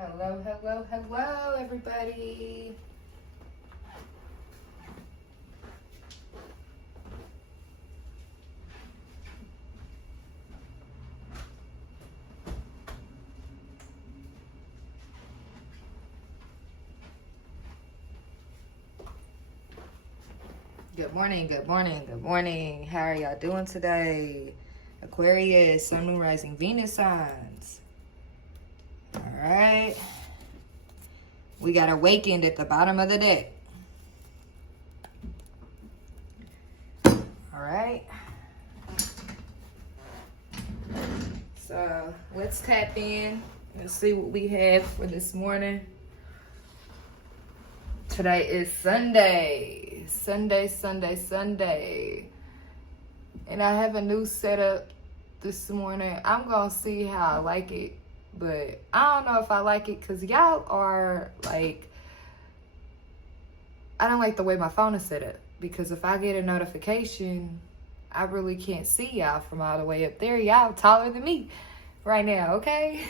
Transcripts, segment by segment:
Hello, hello, hello, everybody. Good morning, good morning, good morning. How are y'all doing today? Aquarius, Sun, Moon, Rising, Venus signs. All right. We got Awakened at the bottom of the deck. All right. So let's tap in and see what we have for this morning. Today is Sunday. Sunday. And I have a new setup this morning. I'm going to see how I like it. But I don't know if I like it because y'all are like, I don't like the way my phone is set up. Because if I get a notification, I really can't see y'all from all the way up there. Y'all taller than me right now, okay?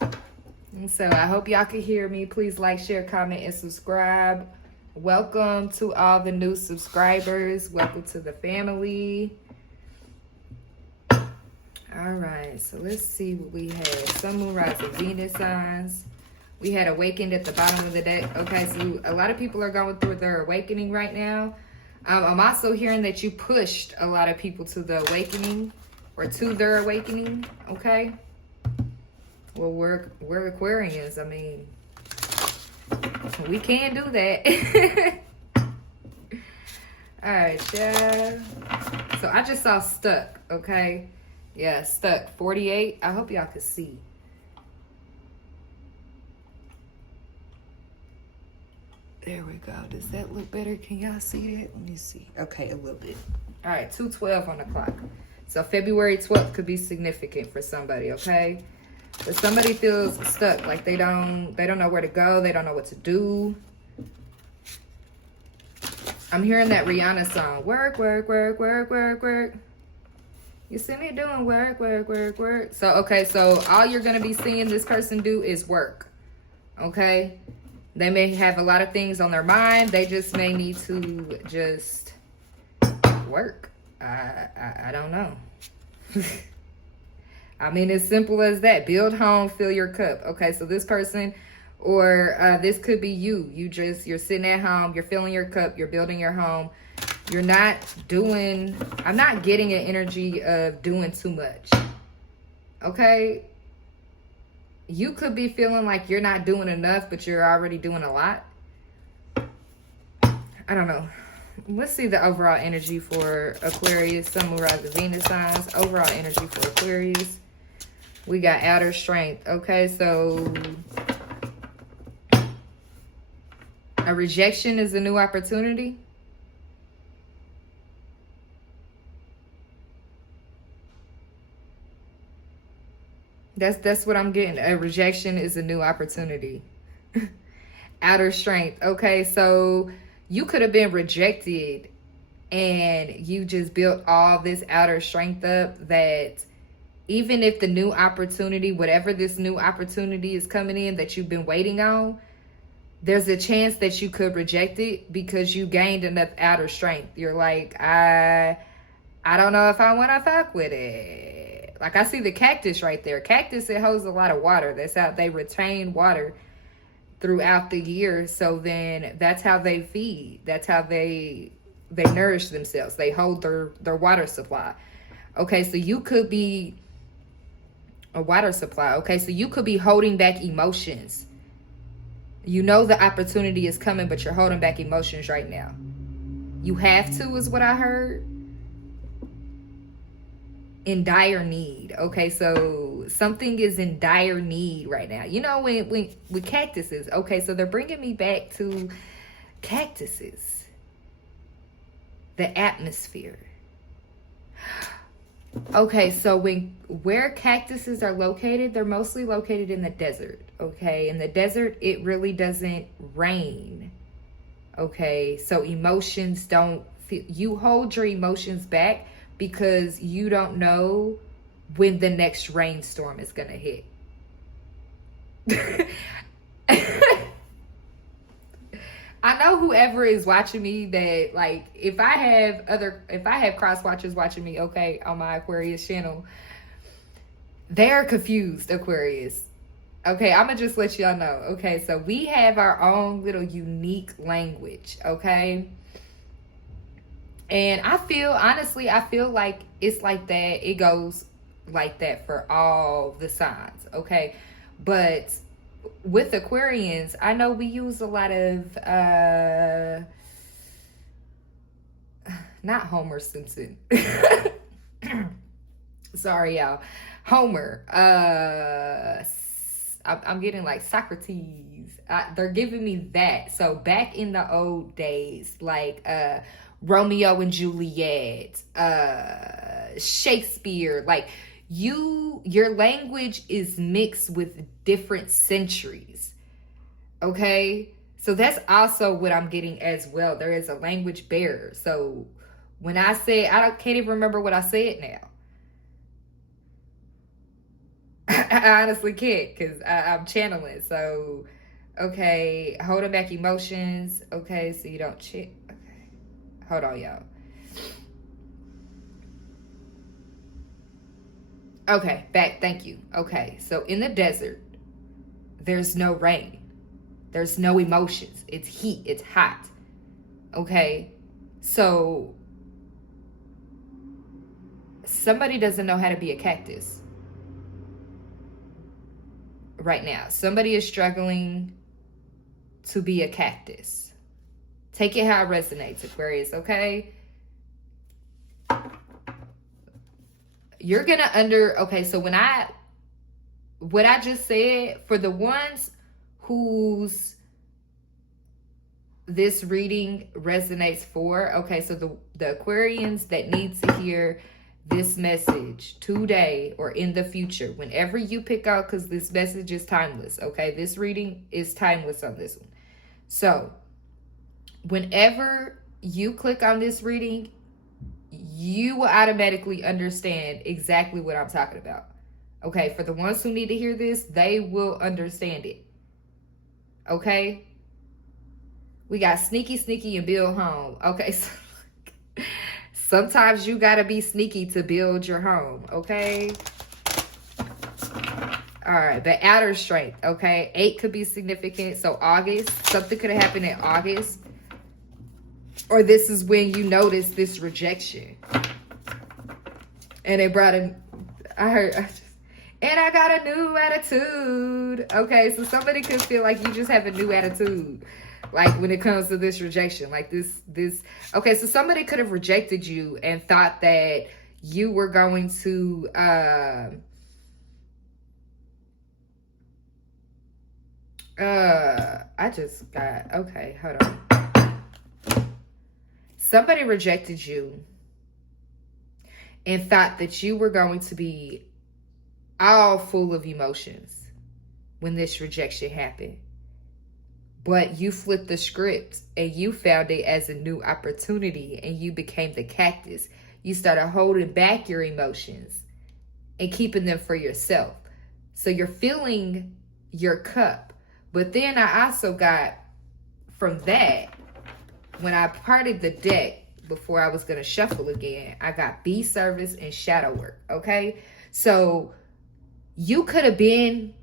And so I hope y'all can hear me. Please like, share, comment, and subscribe. Welcome to all the new subscribers. Welcome to the family. All right, so let's see what we had. Sun, Moon, Rising, Venus signs. We had Awakened at the bottom of the deck. Okay, so a lot of people are going through their awakening right now. I'm also hearing that you pushed a lot of people to the awakening or to their awakening, okay? Well, we're Aquarians. I mean, we can do that. All right, yeah. So I just saw stuck, okay? Yeah, stuck. 48. I hope y'all could see. There we go. Does that look better? Can y'all see that? Let me see. Okay, a little bit. All right, 2:12 on the clock. So February 12th could be significant for somebody, okay? But somebody feels stuck, like they don't know where to go, they don't know what to do. I'm hearing that Rihanna song. Work, work, work, work, work, work. You see me doing work, work, work, work. So, okay, so all you're going to be seeing this person do is work, okay? They may have a lot of things on their mind. They just may need to just work. I don't know. I mean, as simple as that. Build home, fill your cup. Okay, so this person, or this could be you. You're sitting at home, you're filling your cup, you're building your home. You're not doing, I'm not getting an energy of doing too much. Okay? You could be feeling like you're not doing enough, but you're already doing a lot. I don't know. Let's see the overall energy for Aquarius, Sun, Moon, Rising, Venus signs. Overall energy for Aquarius. We got outer strength. Okay, so a rejection is a new opportunity. That's what I'm getting. A rejection is a new opportunity. Outer strength. Okay, so you could have been rejected and you just built all this outer strength up that even if the new opportunity, whatever this new opportunity is coming in that you've been waiting on, there's a chance that you could reject it because you gained enough outer strength. You're like, I don't know if I want to fuck with it. Like I see the cactus right there. Cactus, it holds a lot of water. That's how they retain water throughout the year. So then that's how they feed. That's how they nourish themselves. They hold their water supply. Okay, so you could be a water supply. Okay, so you could be holding back emotions. You know the opportunity is coming, but you're holding back emotions right now. You have to, is what I heard. In dire need. Okay, so something is in dire need right now. You know, when with cactuses. Okay, so they're bringing me back to cactuses. The atmosphere. Okay, so where cactuses are located, they're mostly located in the desert. Okay, in the desert, it really doesn't rain. Okay, so emotions don't feel, you hold your emotions back because you don't know when the next rainstorm is gonna hit. I know whoever is watching me that, like, if I have cross watchers watching me, okay, on my Aquarius channel, they're confused, Aquarius. Okay, I'm gonna just let y'all know. Okay, so we have our own little unique language, okay? And honestly, I feel like it's like that. It goes like that for all the signs, okay? But with Aquarians, I know we use a lot of not Homer Simpson. Sorry, y'all. Homer. I'm getting like Socrates. They're giving me that. So back in the old days, like Romeo and Juliet, Shakespeare, like your language is mixed with different centuries. Okay? So that's also what I'm getting as well. There is a language barrier. So when I say, can't even remember what I said now. I honestly can't, because I'm channeling. So, okay, holding back emotions. Okay, so you don't check. Okay, hold on, y'all. Okay, back. Thank you. Okay, so in the desert, there's no rain. There's no emotions. It's heat. It's hot. Okay, so somebody doesn't know how to be a cactus right now. Somebody is struggling to be a cactus. Take it how it resonates, Aquarius, okay? You're gonna okay, so what I just said, for the ones whose this reading resonates for, okay, so the Aquarians that need to hear this message today or in the future, whenever you pick out, because this message is timeless, okay? This reading is timeless on this one. So whenever you click on this reading, you will automatically understand exactly what I'm talking about. Okay, for the ones who need to hear this, they will understand it. Okay? We got sneaky and build home. Okay, so sometimes you gotta be sneaky to build your home, okay? All right, the outer strength, okay? 8 could be significant. So August, something could have happened in August. Or this is when you notice this rejection. And it brought in, and I got a new attitude. Okay, so somebody could feel like you just have a new attitude. Like when it comes to this rejection, like this, okay, so somebody could have rejected you and thought that you were going to, I just got, okay, hold on. Somebody rejected you and thought that you were going to be all full of emotions when this rejection happened. But you flipped the script and you found it as a new opportunity and you became the cactus. You started holding back your emotions and keeping them for yourself. So you're filling your cup. But then I also got from that, when I parted the deck before I was going to shuffle again, I got bee service and shadow work. Okay. So you could have been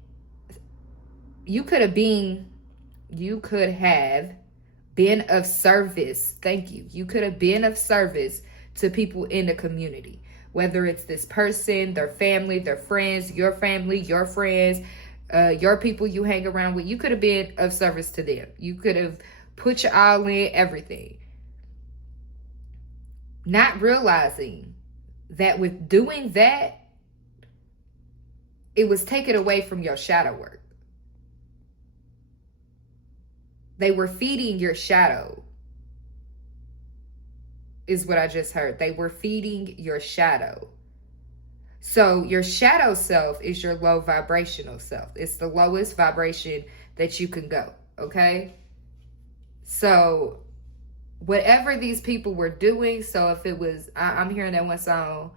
of service. Thank you. You could have been of service to people in the community, whether it's this person, their family, their friends, your family, your friends, your people you hang around with. You could have been of service to them. You could have put your all in, everything. Not realizing that with doing that, it was taken away from your shadow work. They were feeding your shadow, is what I just heard. They were feeding your shadow. So your shadow self is your low vibrational self. It's the lowest vibration that you can go, okay? So whatever these people were doing, so if it was, I'm hearing that one song,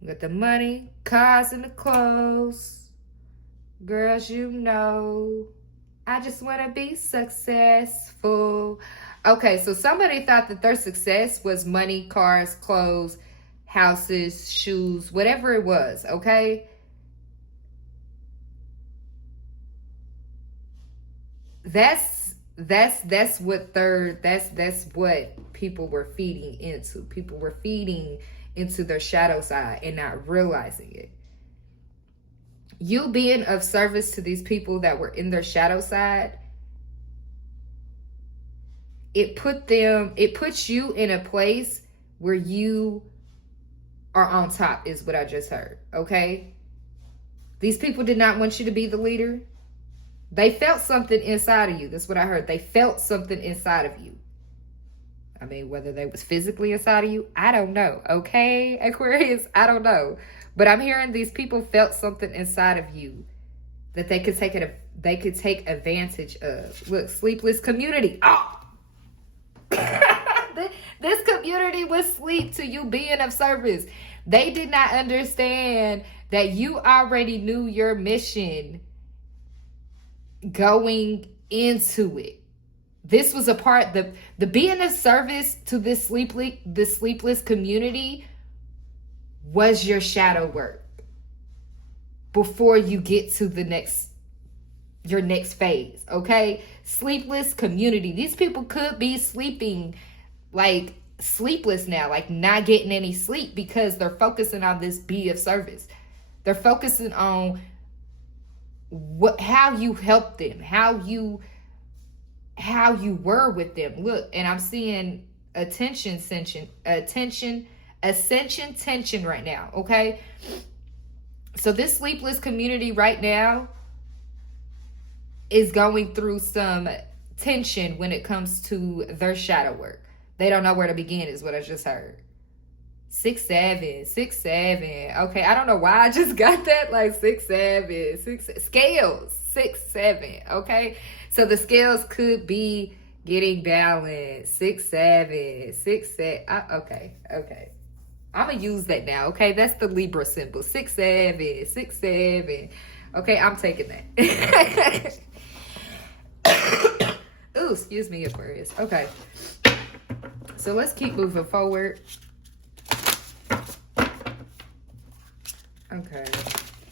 We got the money, cars, and the clothes. Girls, you know, I just want to be successful. Okay, so somebody thought that their success was money, cars, clothes, houses, shoes, whatever it was, okay? That's what people were feeding into. People were feeding into their shadow side and not realizing it. You being of service to these people that were in their shadow side, it puts you in a place where you are on top, is what I just heard. Okay? These people did not want you to be the leader. They felt something inside of you. That's what I heard. They felt something inside of you. I mean, whether they was physically inside of you, I don't know. Okay, Aquarius, I don't know. But I'm hearing these people felt something inside of you that they could take advantage of. Look, sleepless community. Oh! This community was asleep to you being of service. They did not understand that you already knew your mission going into it. This was a part, the being of service to this sleepless community was your shadow work before you get to your next phase. Okay, sleepless community. These people could be sleeping like sleepless now, like not getting any sleep because they're focusing on this be of service. They're focusing on how you helped them, how you were with them. Look, and I'm seeing ascension tension right now. Okay, so this sleepless community right now is going through some tension when it comes to their shadow work. They don't know where to begin, is what I just heard. 6-7. Okay, I don't know why I just got that. Like 6-7, scales. 6-7. Okay, so the scales could be getting balanced. 6-7. Okay. I'm gonna use that now. Okay, that's the Libra symbol. 6-7. Okay, I'm taking that. Ooh, excuse me, Aquarius. Okay, so let's keep moving forward. Okay,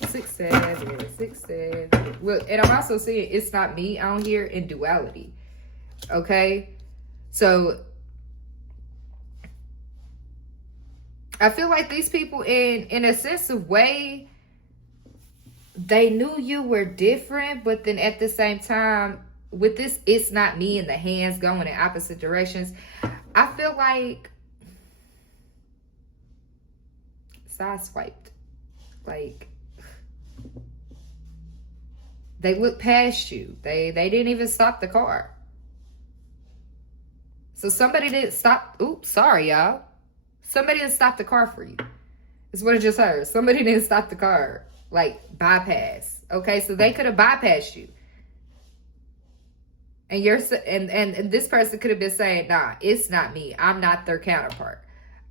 6-7. Look, and I'm also seeing it's not me on here in duality. Okay, so I feel like these people, in a sense of way, they knew you were different, but then at the same time, with this it's not me and the hands going in opposite directions, I feel like sideswiped. Like, they looked past you. They didn't even stop the car. So somebody didn't stop. Oops, sorry, y'all. Somebody didn't stop the car for you. Is what I just heard. Somebody didn't stop the car. Like, bypass. Okay, so they could have bypassed you. And and this person could have been saying, nah, it's not me. I'm not their counterpart.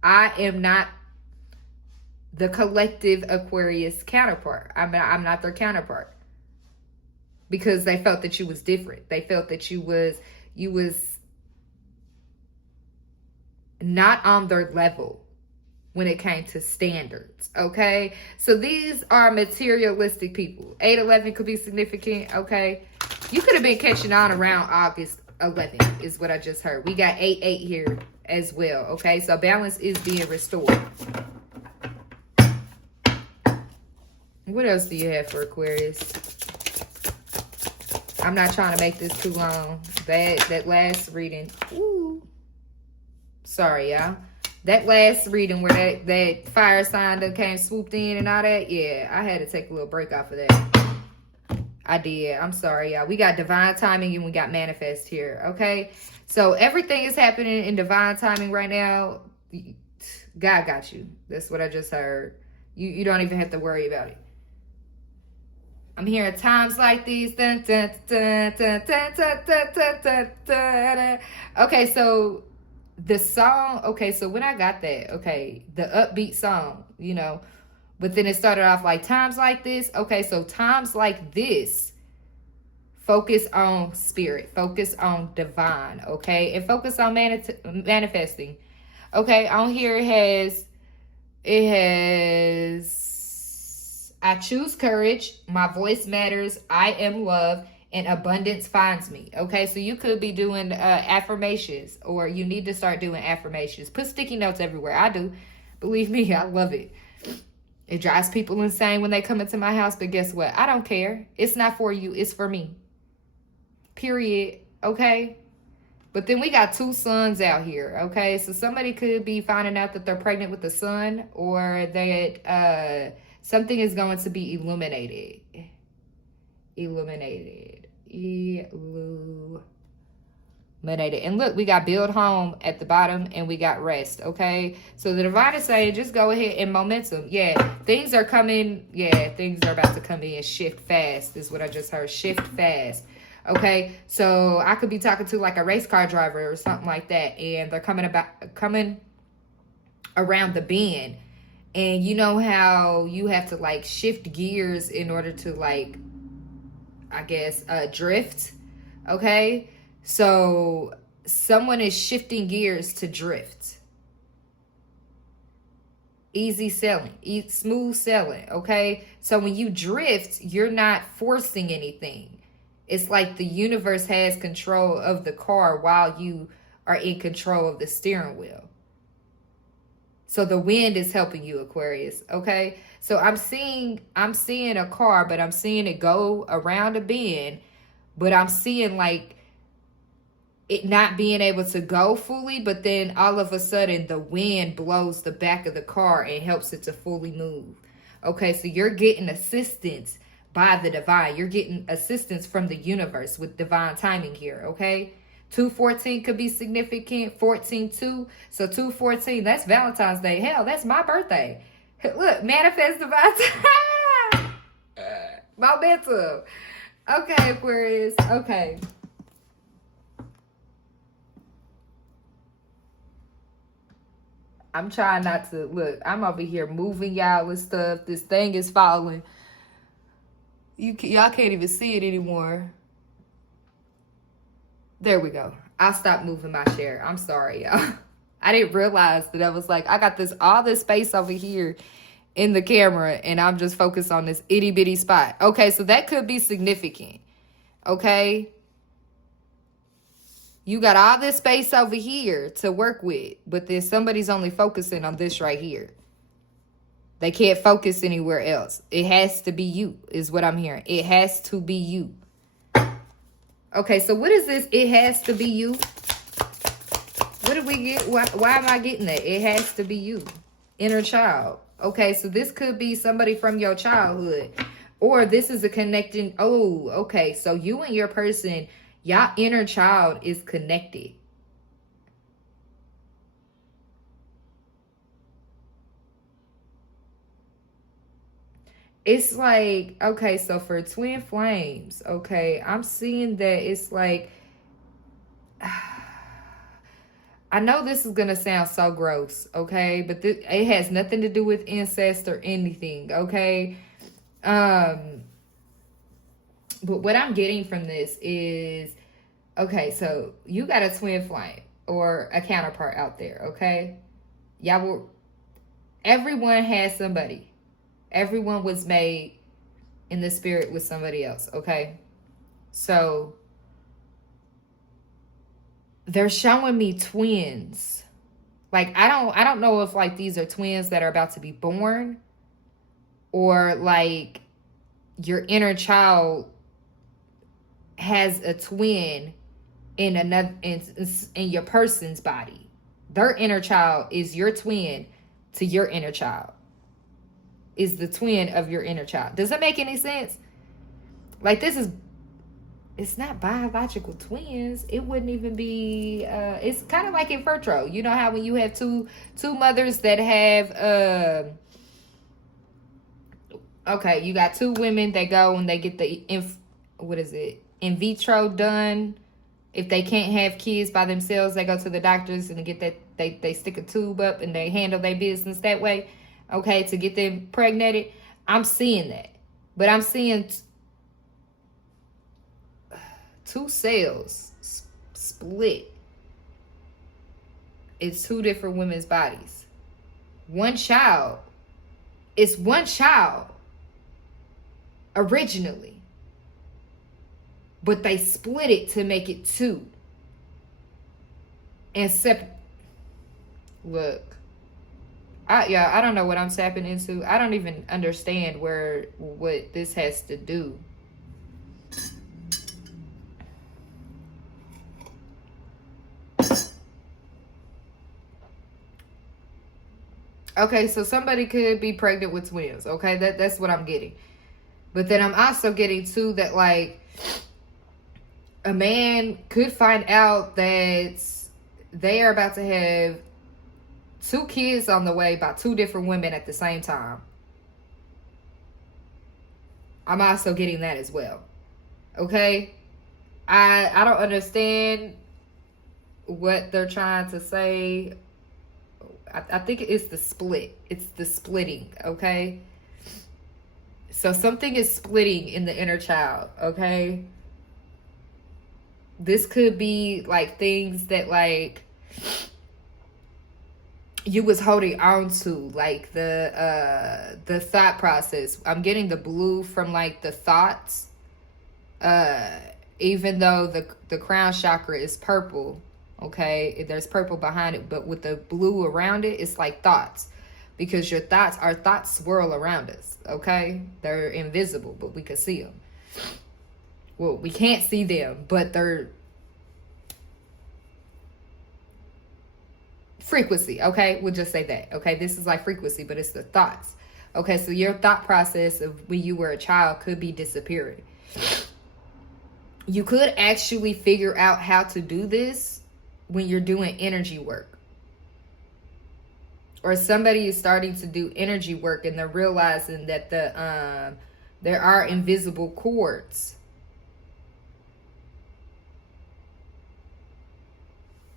I am not the collective Aquarius counterpart. I'm not their counterpart. Because they felt that you was different. They felt that you was not on their level when it came to standards. Okay, so these are materialistic people. 8-11 could be significant. Okay, you could have been catching on around August 11th is what I just heard. We got 8-8 here as well. Okay, so balance is being restored. What else do you have for Aquarius? I'm not trying to make this too long. That last reading. Ooh. Sorry, y'all. That last reading where that fire sign that came swooped in and all that. Yeah, I had to take a little break off of that. I did. I'm sorry, y'all. We got divine timing and we got manifest here. Okay. So everything is happening in divine timing right now. God got you. That's what I just heard. You don't even have to worry about it. I'm hearing times like these. Dun, dun, dun, dun, dun, dun, dun, dun, dun, dun. Okay, so the song. Okay, so when I got that, okay, the upbeat song, you know, But then it started off like times like this. Okay, so times like this, focus on spirit, focus on divine, okay? And focus on manifesting. Okay, on here it has, I choose courage, my voice matters, I am love, and abundance finds me. Okay, so you could be doing affirmations, or you need to start doing affirmations. Put sticky notes everywhere. I do. Believe me, I love it. It drives people insane when they come into my house, but guess what? I don't care. It's not for you. It's for me. Period. Okay? But then we got 2 suns out here. Okay? So somebody could be finding out that they're pregnant with a son, or that something is going to be illuminated. Illuminated. And look, we got build home at the bottom, and we got rest. Okay, so the divine is saying just go ahead and momentum. Yeah, things are coming. Yeah, things are about to come in. Shift fast is what I just heard. Shift fast. Okay, so I could be talking to like a race car driver or something like that, and they're coming around the bend, and you know how you have to like shift gears in order to like, I guess, drift. Okay, so someone is shifting gears to drift. Easy selling, smooth selling. Okay, so when you drift, you're not forcing anything. It's like the universe has control of the car while you are in control of the steering wheel. So the wind is helping you, Aquarius. Okay, so I'm seeing a car, but I'm seeing it go around a bend, but I'm seeing like it not being able to go fully, but then all of a sudden the wind blows the back of the car and helps it to fully move. Okay, so you're getting assistance by the divine. You're getting assistance from the universe with divine timing here. Okay, 214 could be significant. 14-2. So 214, that's Valentine's Day. Hell, that's my birthday. Look, manifest divine time. Momentum. Okay, Aquarius. Okay. I'm trying not to look. I'm over here moving y'all and stuff. This thing is falling. Y'all can't even see it anymore. There we go. I'll stop moving my chair. I'm sorry, y'all. I didn't realize that I was like, I got all this space over here in the camera, and I'm just focused on this itty bitty spot. Okay, so that could be significant. Okay. You got all this space over here to work with, but then somebody's only focusing on this right here. They can't focus anywhere else. It has to be you, is what I'm hearing. It has to be you. Okay, so what is this? It has to be you. What did we get? Why am I getting that? It has to be you. Inner child. Okay, so this could be somebody from your childhood. Or this is a connecting. Oh, okay. So you and your person, y'all inner child is connected. It's like, okay, so for twin flames, okay, I'm seeing that it's like, I know this is going to sound so gross, okay, but it has nothing to do with incest or anything, okay? But what I'm getting from this is, okay, so you got a twin flame or a counterpart out there, okay? Everyone has somebody. Everyone was made in the spirit with somebody else, okay? So they're showing me twins. Like, I don't know if like these are twins that are about to be born, or like your inner child has a twin in another in your person's body. Their inner child is your twin to your inner child. Is the twin of your inner child. Does that make any sense? Like, it's not biological twins. It wouldn't even be, it's kind of like in vitro. You know how when you have two mothers that have, okay, you got 2 women that go and they get the, in vitro done. If they can't have kids by themselves, they go to the doctors and get that, they stick a tube up and they handle their business that way. okay, to get them impregnated. I'm seeing that. But I'm seeing two cells split. It's two different women's bodies. One child. It's one child originally. But they split it to make it two. And look. I don't know what I'm tapping into. I don't even understand what this has to do. Okay, so somebody could be pregnant with twins. Okay, that's what I'm getting. But then I'm also getting too that like a man could find out that they are about to have 2 kids on the way by 2 different women at the same time. I'm also getting that as well. Okay? I don't understand what they're trying to say. I think it's the split. It's the splitting, okay? So something is splitting in the inner child, okay? This could be like things that like you was holding on to, like the thought process. I'm getting the blue from like the thoughts. Even though the crown chakra is purple, okay, there's purple behind it, but with the blue around it, it's like thoughts, because our thoughts swirl around us, okay? They're invisible, but we can see them. Well, we can't see them, but they're frequency, okay? We'll just say that, okay? This is like frequency, but it's the thoughts. Okay, so your thought process of when you were a child could be disappearing. You could actually figure out how to do this when you're doing energy work. Or somebody is starting to do energy work and they're realizing that there are invisible cords.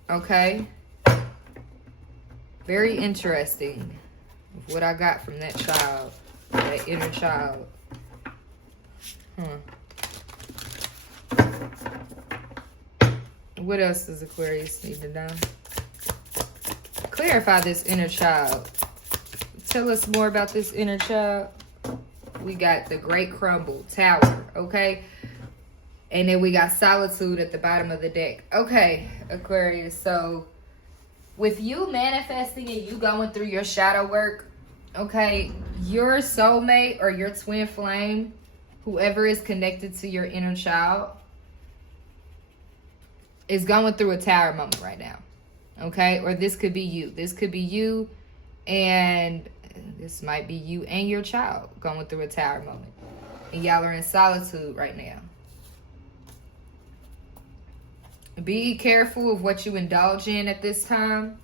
Okay? Very interesting what I got from that child, that inner child. What else does Aquarius need to know? Clarify this inner child. Tell us more about this inner child. We got the Great Crumble, Tower, okay? And then we got Solitude at the bottom of the deck. Okay, Aquarius, so with you manifesting and you going through your shadow work, okay, your soulmate or your twin flame, whoever is connected to your inner child, is going through a tower moment right now, okay? Or this could be you. This could be you, and this might be you and your child going through a tower moment. And y'all are in solitude right now. Be careful of what you indulge in at this time.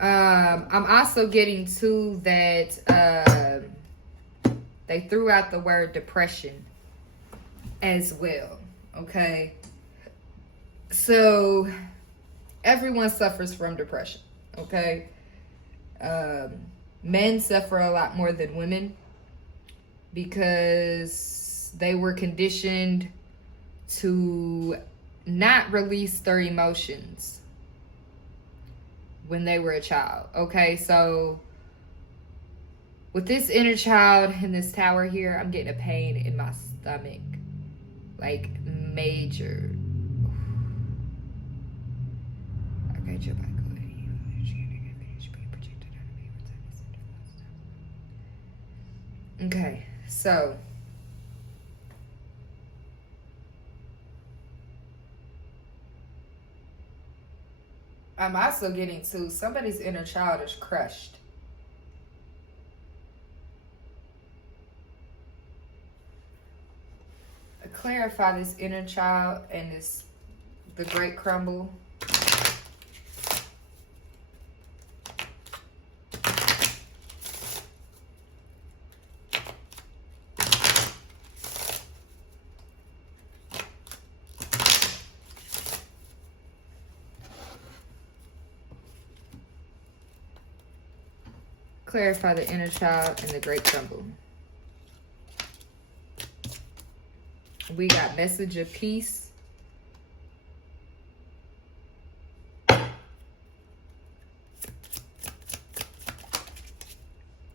I'm also getting to that they threw out the word depression as well, okay? So everyone suffers from depression, okay? Men suffer a lot more than women because they were conditioned to not release their emotions when they were a child, okay? So with this inner child in this tower here, I'm getting a pain in my stomach, like major. I got your back. Okay, so I'm also getting to somebody's inner child is crushed. Clarify this inner child and the Great Crumble. Clarify the inner child and the great tremble. We got message of peace.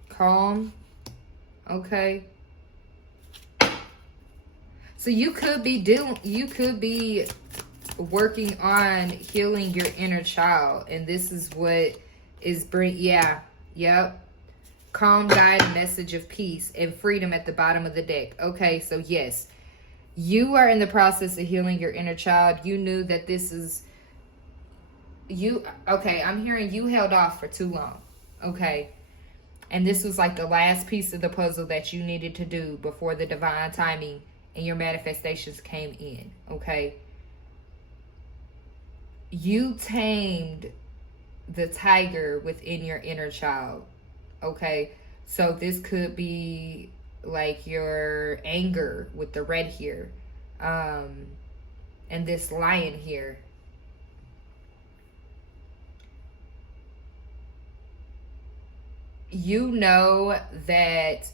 Calm. Okay. So you could be working on healing your inner child, and this is what is yep. Calm, guide, message of peace, and freedom at the bottom of the deck. Okay, so yes, you are in the process of healing your inner child. You knew that this is you. Okay, I'm hearing you held off for too long. Okay, and this was like the last piece of the puzzle that you needed to do before the divine timing and your manifestations came in. Okay, you tamed the tiger within your inner child. Okay, so this could be like your anger with the red here, and this lion here. You know that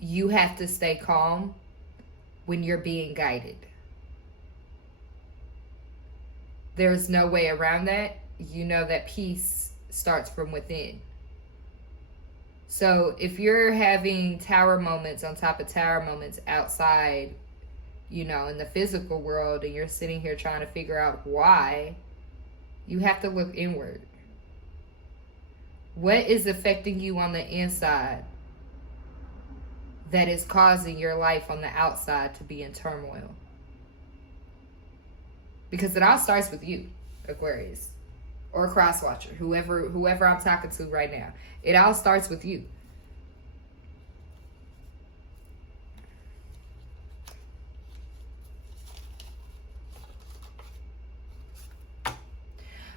you have to stay calm when you're being guided. There's no way around that. You know that peace starts from within. So if you're having tower moments on top of tower moments outside, you know, in the physical world, and you're sitting here trying to figure out why, you have to look inward. What is affecting you on the inside that is causing your life on the outside to be in turmoil? Because it all starts with you, Aquarius. Or cross-watcher, whoever I'm talking to right now. It all starts with you.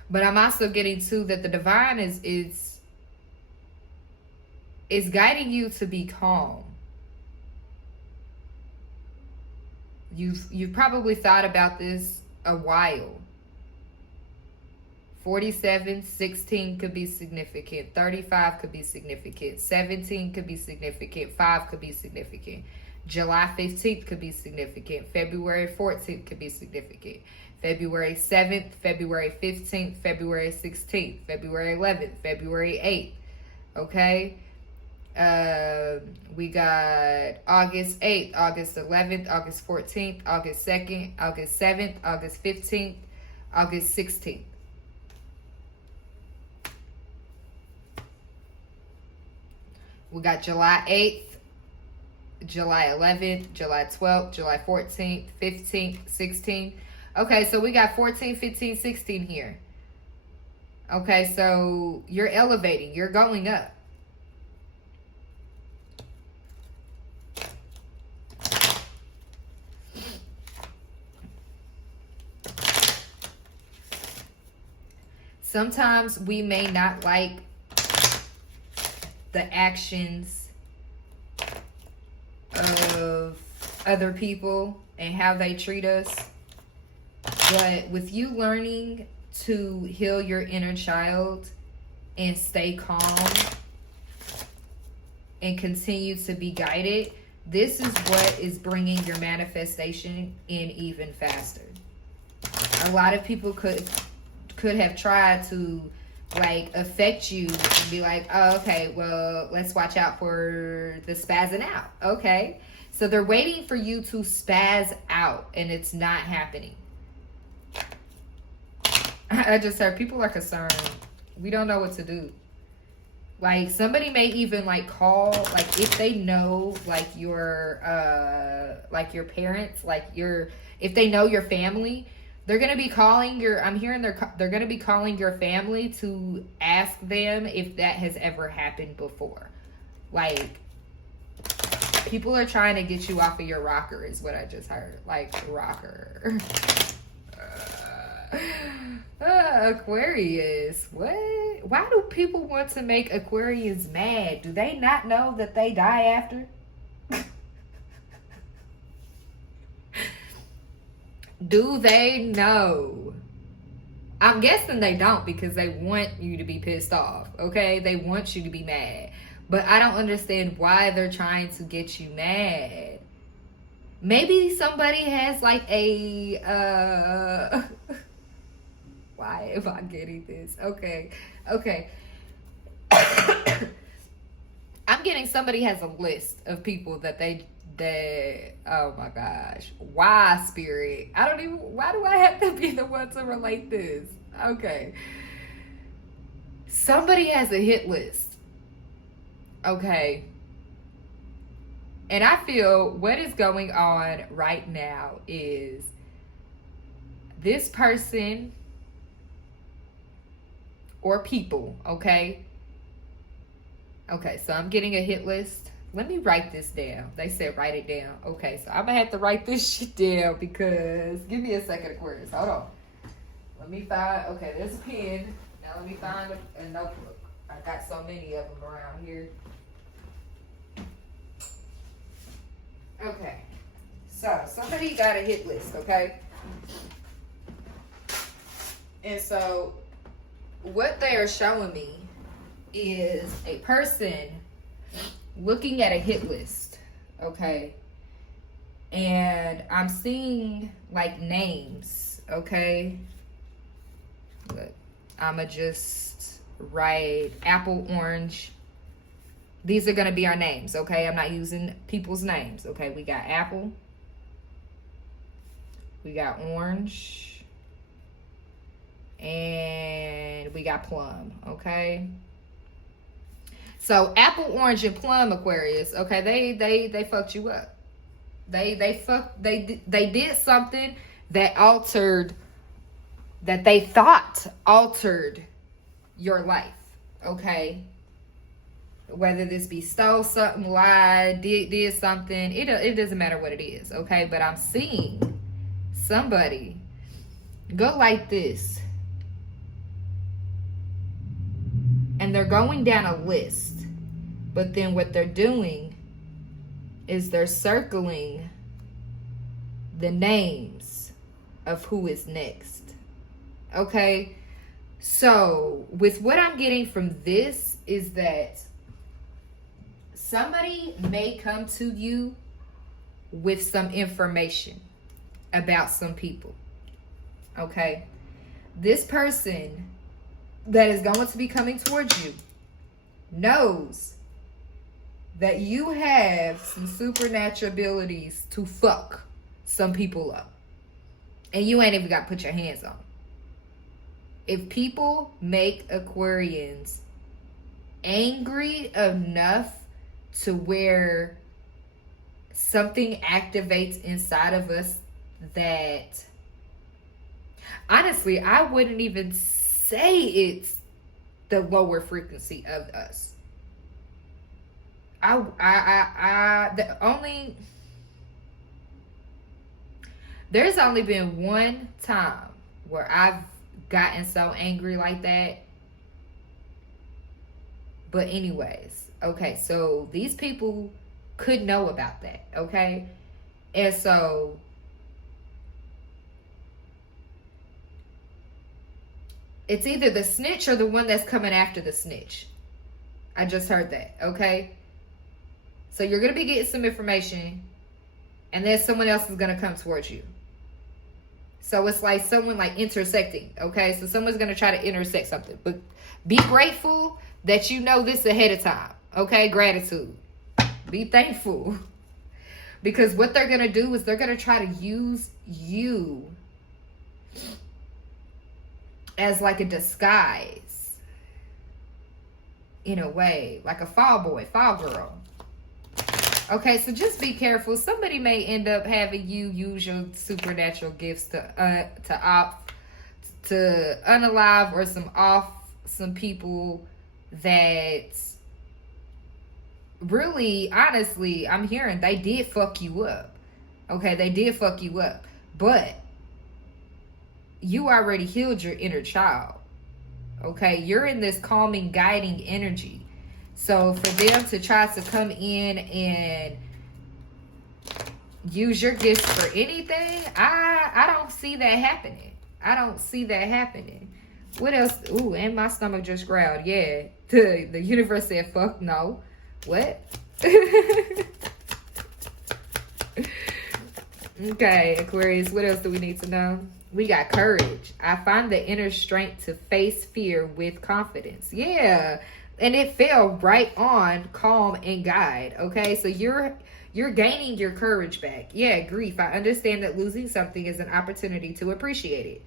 But I'm also getting to that the divine is guiding you to be calm. You've probably thought about this a while. 47, 16 could be significant. 35 could be significant. 17 could be significant. 5 could be significant. July 15th could be significant. February 14th could be significant. February 7th, February 15th, February 16th, February 11th, February 8th. Okay? We got August 8th, August 11th, August 14th, August 2nd, August 7th, August 15th, August 16th. We got July 8th, July 11th, July 12th, July 14th, 15th, 16th. Okay, so we got 14, 15, 16 here. Okay, so you're elevating. You're going up. Sometimes we may not like the actions of other people and how they treat us. But with you learning to heal your inner child and stay calm and continue to be guided, this is what is bringing your manifestation in even faster. A lot of people could have tried to like affect you and be like, oh, okay, well, let's watch out for the spazzing out. Okay. So they're waiting for you to spaz out, and it's not happening. I just heard people are concerned. We don't know what to do. Like somebody may even like call, like if they know like your parents, if they know your family, they're going to be calling they're going to be calling your family to ask them if that has ever happened before. Like, people are trying to get you off of your rocker is what I just heard. Like, rocker. Aquarius. What? Why do people want to make Aquarius mad? Do they not know that they die after? Do they know I'm guessing they don't, because they want you to be pissed off, okay? They want you to be mad. But I don't understand why they're trying to get you mad. Maybe somebody has like a why am I getting this? Okay. I'm getting somebody has a list of people that oh my gosh. Why, spirit? Why do I have to be the one to relate this? Okay. Somebody has a hit list. Okay. And I feel what is going on right now is this person or people, okay? Okay, so I'm getting a hit list. Let me write this down. They said write it down. Okay, so I'm going to have to write this shit down because... Give me a second, Aquarius. Hold on. Let me find... Okay, there's a pen. Now let me find a notebook. I got so many of them around here. Okay. So, somebody got a hit list, okay? And so, what they are showing me is a person looking at a hit list, okay? And I'm seeing like names, okay? Look, I'ma just write apple, orange. These are gonna be our names, okay? I'm not using people's names, okay? We got apple, we got orange, and we got plum, okay? So apple, orange, and plum, Aquarius. Okay, they fucked you up. They did something that they thought altered your life. Okay, whether this be stole something, lied, did something, it doesn't matter what it is. Okay, but I'm seeing somebody go like this, and they're going down a list. But then what they're doing is they're circling the names of who is next. Okay? So, with what I'm getting from this is that somebody may come to you with some information about some people. Okay? This person that is going to be coming towards you knows that you have some supernatural abilities to fuck some people up. And you ain't even got to put your hands on them. If people make Aquarians angry enough to where something activates inside of us that, honestly, I wouldn't even say it's the lower frequency of us. There's only been one time where I've gotten so angry like that. But anyways, okay, so these people could know about that, okay? And so it's either the snitch or the one that's coming after the snitch. I just heard that, okay? So you're going to be getting some information, and then someone else is going to come towards you. So it's like someone like intersecting, okay? So someone's going to try to intersect something. But be grateful that you know this ahead of time, okay? Gratitude. Be thankful. Because what they're going to do is they're going to try to use you as like a disguise. In a way. Like a fall boy, fall girl. Okay, so just be careful. Somebody may end up having you use your supernatural gifts to unalive or some people that really, honestly, I'm hearing they did fuck you up. Okay, they did fuck you up. But you already healed your inner child. Okay, you're in this calming, guiding energy. So for them to try to come in and use your gifts for anything, I don't see that happening. I don't see that happening. What else? Ooh, and my stomach just growled. Yeah. The universe said, fuck no. What? Okay, Aquarius, what else do we need to know? We got courage. I find the inner strength to face fear with confidence. Yeah. And it fell right on calm and guide. Okay, so you're gaining your courage back. Yeah, grief. I understand that losing something is an opportunity to appreciate it.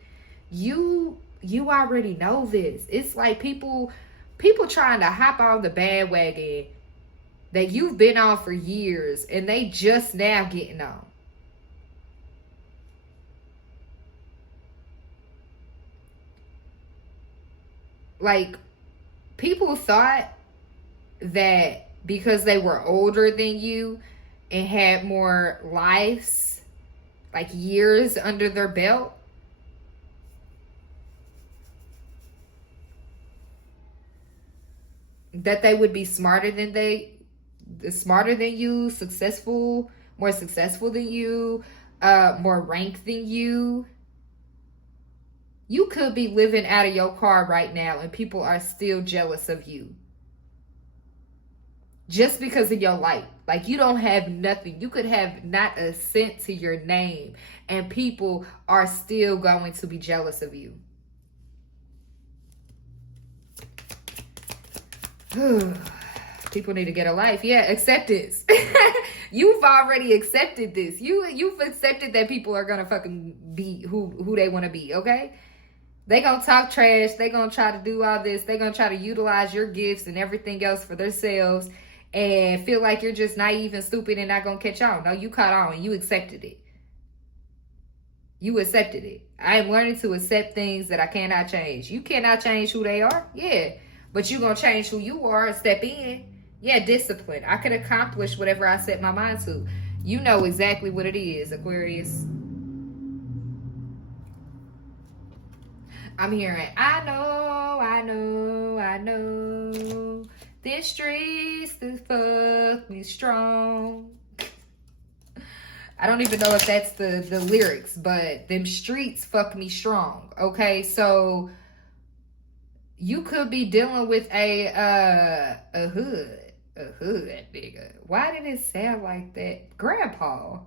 You already know this. It's like people trying to hop on the bandwagon that you've been on for years and they just now getting on. Like, people thought that because they were older than you and had more lives, like years under their belt, that they would be smarter than you, successful, more successful than you, more ranked than you. You could be living out of your car right now and people are still jealous of you. Just because of your light. Like, you don't have nothing. You could have not a cent to your name and people are still going to be jealous of you. People need to get a life. Yeah, acceptance. You've already accepted this. You've accepted that people are gonna fucking be who they want to be, okay? They gonna talk trash. They gonna try to do all this. They gonna try to utilize your gifts and everything else for themselves and feel like you're just naive and stupid and not gonna catch on. No, you caught on and you accepted it. You accepted it. I am learning to accept things that I cannot change. You cannot change who they are. Yeah. But you're going to change who you are and step in. Yeah, discipline. I can accomplish whatever I set my mind to. You know exactly what it is, Aquarius. I'm hearing, I know. This streets to fuck me strong. I don't even know if that's the lyrics, but them streets fuck me strong. Okay, so you could be dealing with a hood nigga. Why did it sound like that? Grandpa.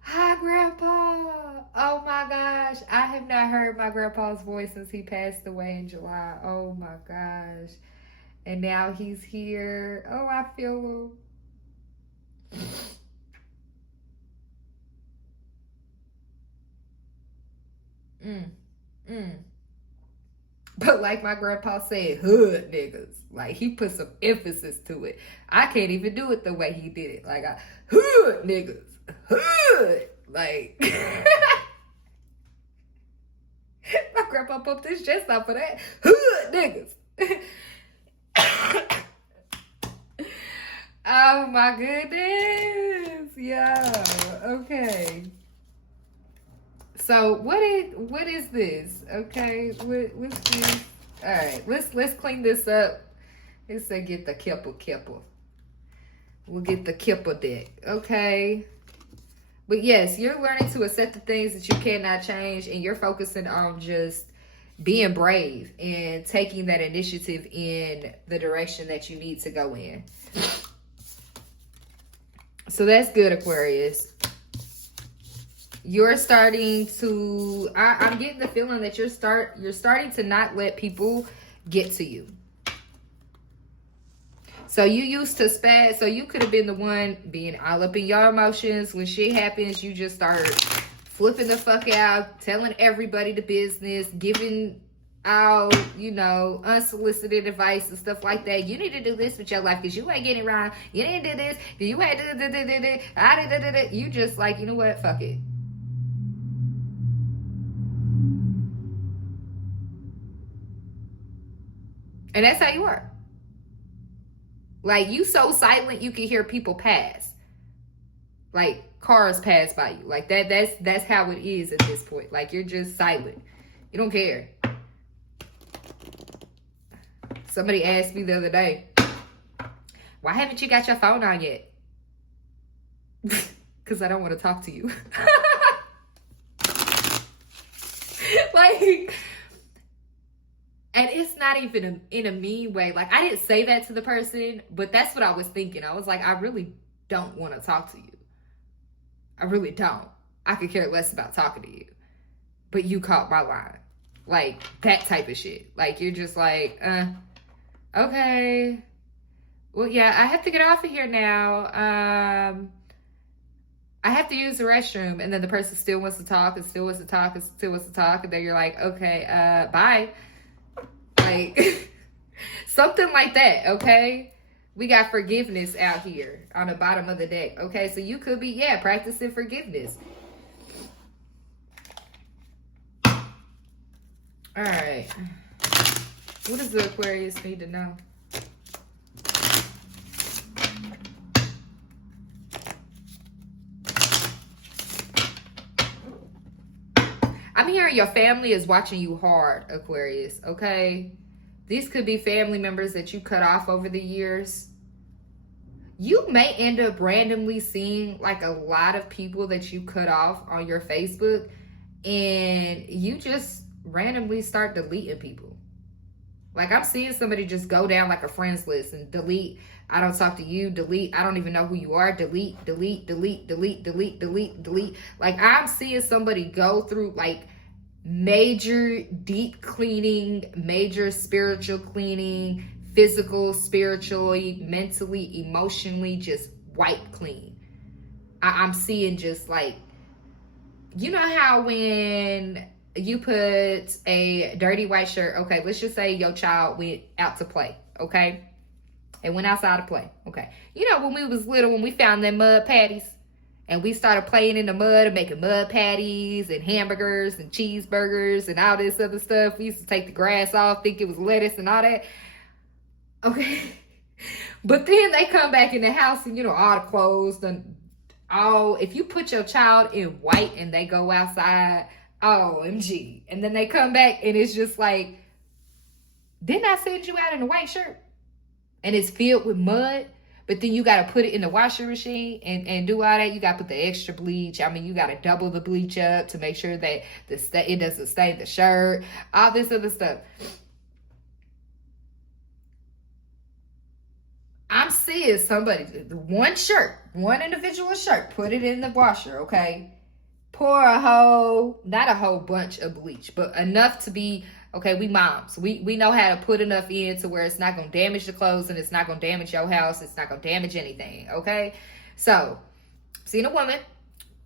Hi, Grandpa. Oh my gosh. I have not heard my grandpa's voice since he passed away in July. Oh my gosh. And now he's here. Oh, I feel him. But like my grandpa said, hood niggas. Like, he put some emphasis to it. I can't even do it the way he did it. Like, hood niggas. Hood. Like, my grandpa pumped his chest out for that. Hood niggas. Oh my goodness. Yeah. Okay. So what is this? Okay, what's this? All right, let's clean this up. Let's say get the kipple. We'll get the kipple deck. Okay. But yes, you're learning to accept the things that you cannot change, and you're focusing on just being brave and taking that initiative in the direction that you need to go in. So that's good, Aquarius. You're starting to, I'm getting the feeling that you're starting to not let people get to you. So you used to spaz, so you could have been the one being all up in your emotions. When shit happens, you just start flipping the fuck out, telling everybody the business, giving out, unsolicited advice and stuff like that. You need to do this with your life because you ain't getting it right. You need to do this. You ain't do. You just like, you know what? Fuck it. And that's how you are. Like, you so silent you can hear people pass. Like, cars pass by you. Like, that's how it is at this point. Like, you're just silent. You don't care. Somebody asked me the other day, why haven't you got your phone on yet? Because I don't want to talk to you. Like, and it's not even in a mean way. Like, I didn't say that to the person, but that's what I was thinking. I was like, I really don't want to talk to you. I really don't. I could care less about talking to you. But you caught my line. Like, that type of shit. Like, you're just like, okay. Well, yeah, I have to get off of here now. I have to use the restroom. And then the person still wants to talk and still wants to talk and still wants to talk. And then you're like, okay, bye. Like, something like that, okay? We got forgiveness out here on the bottom of the deck, okay? So you could be, yeah, practicing forgiveness. All right. What does the Aquarius need to know? I'm hearing your family is watching you hard, Aquarius, okay? These could be family members that you cut off over the years. You may end up randomly seeing like a lot of people that you cut off on your Facebook, and you just randomly start deleting people. Like, I'm seeing somebody just go down like a friends list and delete. I don't talk to you, delete. I don't even know who you are, delete, delete, delete, delete, delete, delete, delete. Like, I'm seeing somebody go through like major deep cleaning, major spiritual cleaning, physical, spiritually, mentally, emotionally, just wipe clean. I'm seeing just like, you know how when you put a dirty white shirt, okay, let's just say your child went out to play, okay? It went outside to play, okay? You know, when we was little, when we found them mud patties, and we started playing in the mud and making mud patties and hamburgers and cheeseburgers and all this other stuff. We used to take the grass off, think it was lettuce and all that. Okay. But then they come back in the house and, you know, all the clothes and all. If you put your child in white and they go outside, OMG. And then they come back and it's just like, didn't I send you out in a white shirt? And it's filled with mud. But then you got to put it in the washing machine and do all that. You got to put the extra bleach. I mean, you got to double the bleach up to make sure that it doesn't stain the shirt. All this other stuff. I'm seeing somebody, one shirt, one individual shirt, put it in the washer, okay? Pour not a whole bunch of bleach, but enough to be, okay, we moms. We know how to put enough in to where it's not going to damage the clothes and it's not going to damage your house. It's not going to damage anything, okay? So, seeing a woman,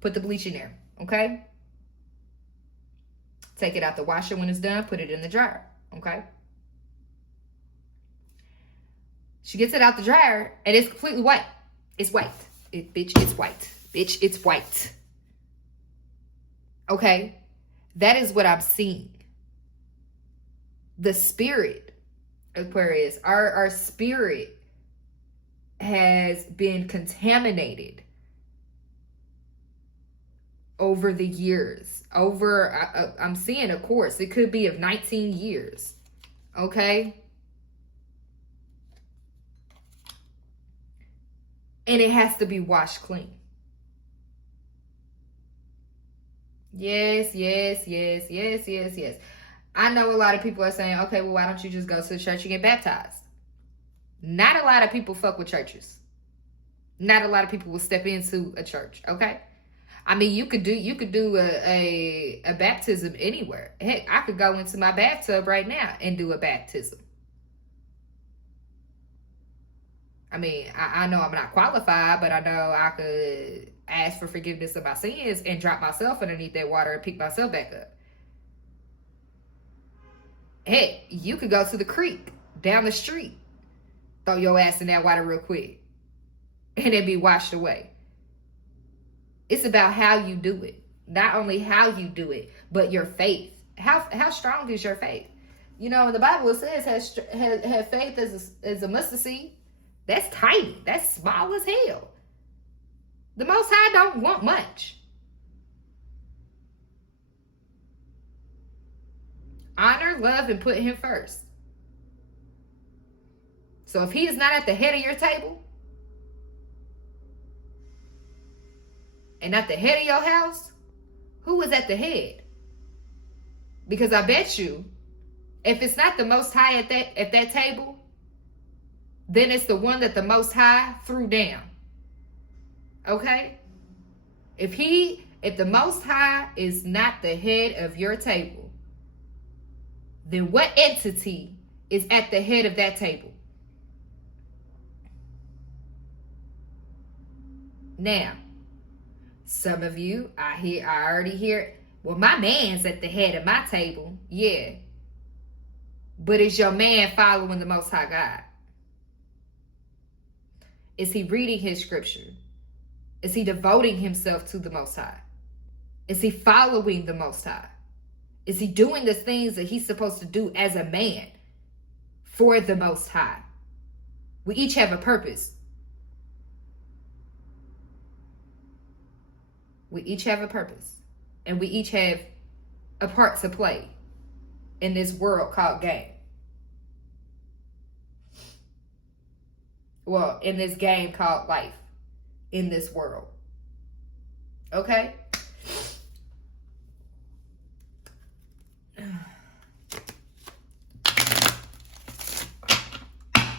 put the bleach in there, okay? Take it out the washer when it's done, put it in the dryer, okay? She gets it out the dryer and it's completely white. It's white. Bitch, it's white. Bitch, it's white. Okay? That is what I'm seeing. The spirit, Aquarius, our spirit has been contaminated over the years. I'm seeing a course. It could be of 19 years. Okay? And it has to be washed clean. Yes, yes, yes, yes, yes, yes. I know a lot of people are saying, okay, well, why don't you just go to the church and get baptized? Not a lot of people fuck with churches. Not a lot of people will step into a church, okay? I mean, you could do a baptism anywhere. Heck, I could go into my bathtub right now and do a baptism. I mean, I know I'm not qualified, but I know I could ask for forgiveness of my sins and drop myself underneath that water and pick myself back up. Hey, you could go to the creek down the street, throw your ass in that water real quick, and then be washed away. It's about how you do it. Not only how you do it, but your faith. How strong is your faith? You know, in the Bible it says have faith as a mustard seed. That's tiny. That's small as hell. The Most High don't want much. Honor, love, and put him first. So if he is not at the head of your table, and not the head of your house, who was at the head? Because I bet you, if it's not the Most High at that table, then it's the one that the Most High threw down. Okay? If the Most High is not the head of your table, then what entity is at the head of that table? Now, some of you, I already hear, well, my man's at the head of my table. Yeah. But is your man following the Most High God? Is he reading his scripture? Is he devoting himself to the Most High? Is he following the Most High? Is he doing the things that he's supposed to do as a man for the Most High? We each have a purpose. We each have a purpose. And we each have a part to play in this world called game. Well, in this game called life. In this world. Okay?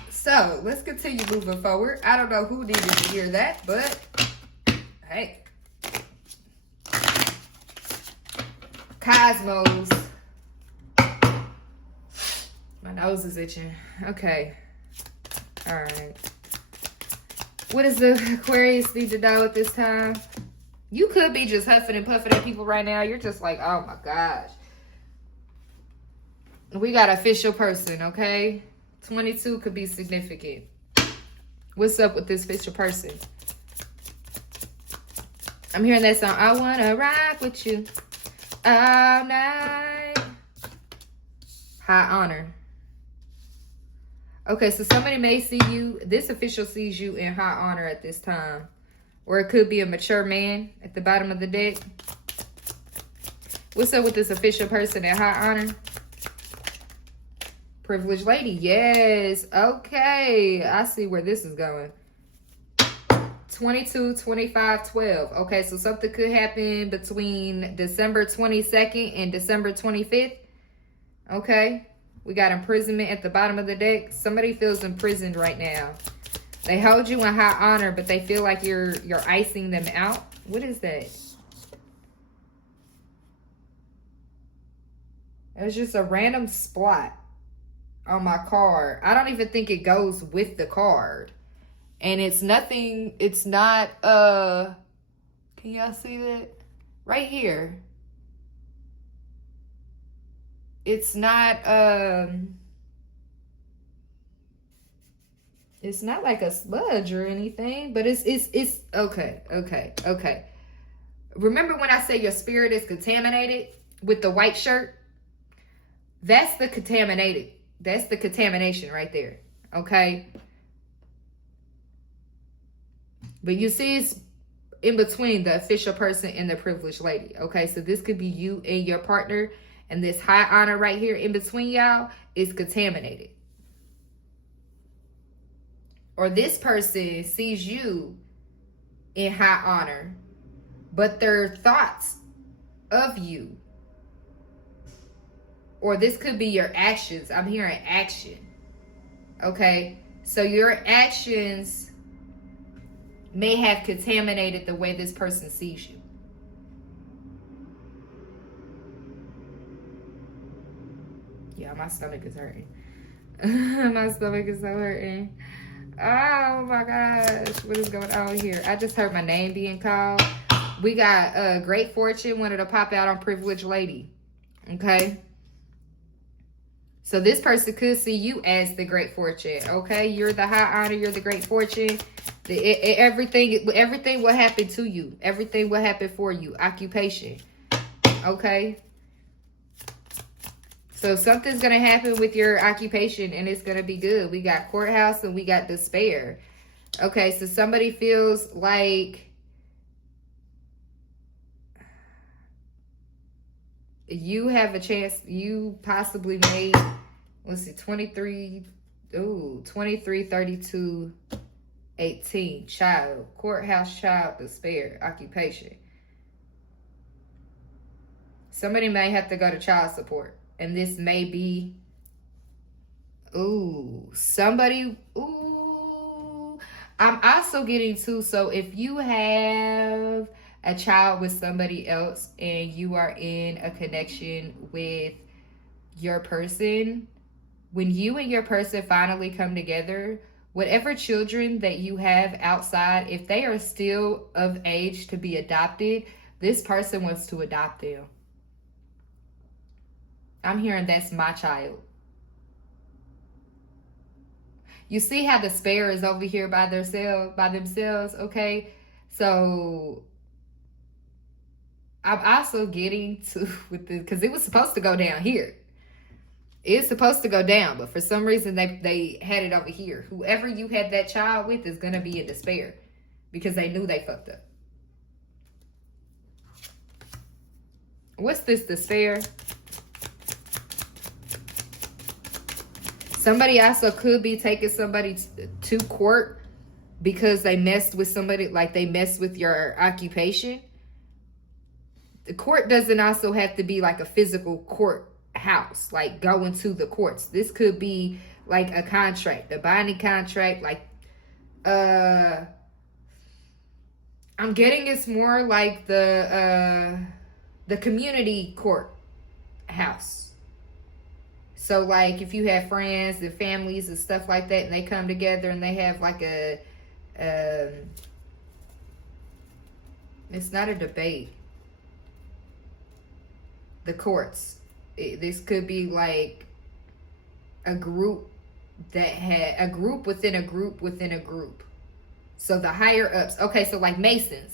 So, let's continue moving forward. I don't know who needed to hear that, but hey. Cosmos. My nose is itching. Okay. All right. What does the Aquarius need to know at this time? You could be just huffing and puffing at people right now. You're just like, oh my gosh. We got an official person, okay? 22 could be significant. What's up with this official person? I'm hearing that song. I want to rock with you all night. High honor. Okay, so somebody may see you. This official sees you in high honor at this time. Or it could be a mature man at the bottom of the deck. What's up with this official person in high honor? Privileged lady. Yes. Okay. I see where this is going. 22, 25, 12. Okay, so something could happen between December 22nd and December 25th. Okay. We got imprisonment at the bottom of the deck. Somebody feels imprisoned right now. They hold you in high honor, but they feel like you're icing them out. What is that? It's just a random splot on my card. I don't even think it goes with the card. And it's nothing, it's not, can y'all see that? Right here. It's not like a smudge or anything, but it's okay. Remember when I say your spirit is contaminated with the white shirt? That's the contamination right there. Okay. But you see it's in between the official person and the privileged lady. Okay. So this could be you and your partner. And this high honor right here in between y'all is contaminated. Or this person sees you in high honor, but their thoughts of you. Or this could be your actions. I'm hearing action. Okay? So your actions may have contaminated the way this person sees you. Yeah, my stomach is hurting. My stomach is so hurting. Oh my gosh, what is going on here? I just heard my name being called. We got Great Fortune wanted to pop out on Privileged Lady. Okay? So this person could see you as the Great Fortune. Okay? You're the high honor. You're the Great Fortune. Everything will happen to you. Everything will happen for you. Occupation. Okay? So something's going to happen with your occupation and it's going to be good. We got courthouse and we got despair. Okay, so somebody feels like you have a chance. You possibly made, let's see, 23, 32, 18, child, courthouse child, despair, occupation. Somebody may have to go to child support. And this may be, somebody, I'm also getting to, so if you have a child with somebody else and you are in a connection with your person, when you and your person finally come together, whatever children that you have outside, if they are still of age to be adopted, this person wants to adopt them. I'm hearing that's my child. You see how the spare is over here by themselves, okay? So I'm also getting to with the, because it was supposed to go down here. It's supposed to go down, but for some reason they had it over here. Whoever you had that child with is gonna be in despair because they knew they fucked up. What's this despair? Somebody also could be taking somebody to court because they messed with somebody, like they messed with your occupation. The court doesn't also have to be like a physical courthouse, like going to the courts. This could be like a contract, a binding contract. Like, I'm getting it's more like the community courthouse. So, like, if you have friends and families and stuff like that, and they come together and they have like it's not a debate. The courts. This could be like a group that had a group within a group within a group. So the higher ups. Okay, so like Masons,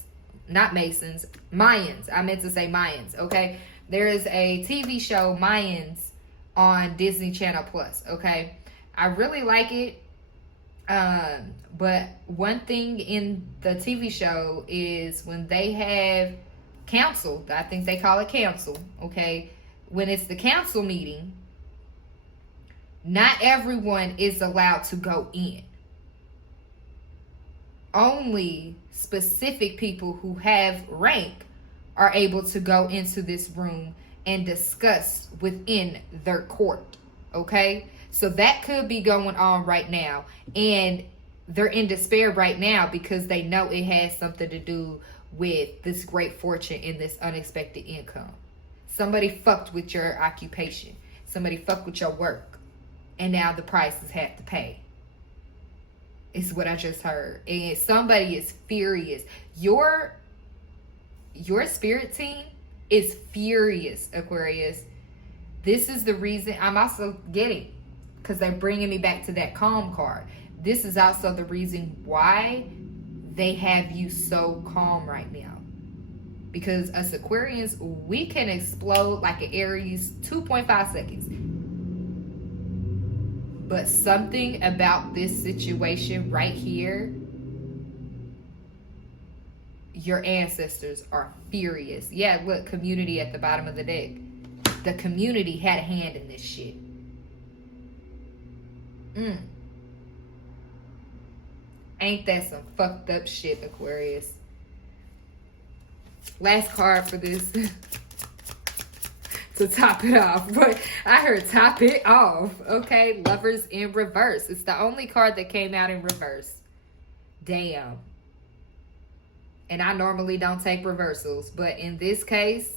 not Masons, Mayans. I meant to say Mayans. Okay, there is a TV show, Mayans, on Disney Channel Plus. Okay, I really like it. But one thing in the TV show is when they have council, I think they call it council. Okay, when it's the council meeting, not everyone is allowed to go in. Only specific people who have rank are able to go into this room and discuss within their court. Okay, so that could be going on right now, and they're in despair right now because they know it has something to do with this great fortune and this unexpected income. Somebody fucked with your occupation. Somebody fucked with your work, and now the prices have to pay. It's what I just heard. And somebody is furious. Your spirit team is furious, Aquarius. This is the reason I'm also getting, because they're bringing me back to that calm card. This is also the reason why they have you so calm right now. Because us Aquarians, we can explode like an Aries 2.5 seconds. But something about this situation right here, your ancestors are furious. Yeah, look, community at the bottom of the deck. The community had a hand in this shit. Ain't that some fucked up shit, Aquarius? Last card for this. To top it off. But I heard top it off. Okay, Lovers in reverse. It's the only card that came out in reverse. Damn. And I normally don't take reversals, but in this case,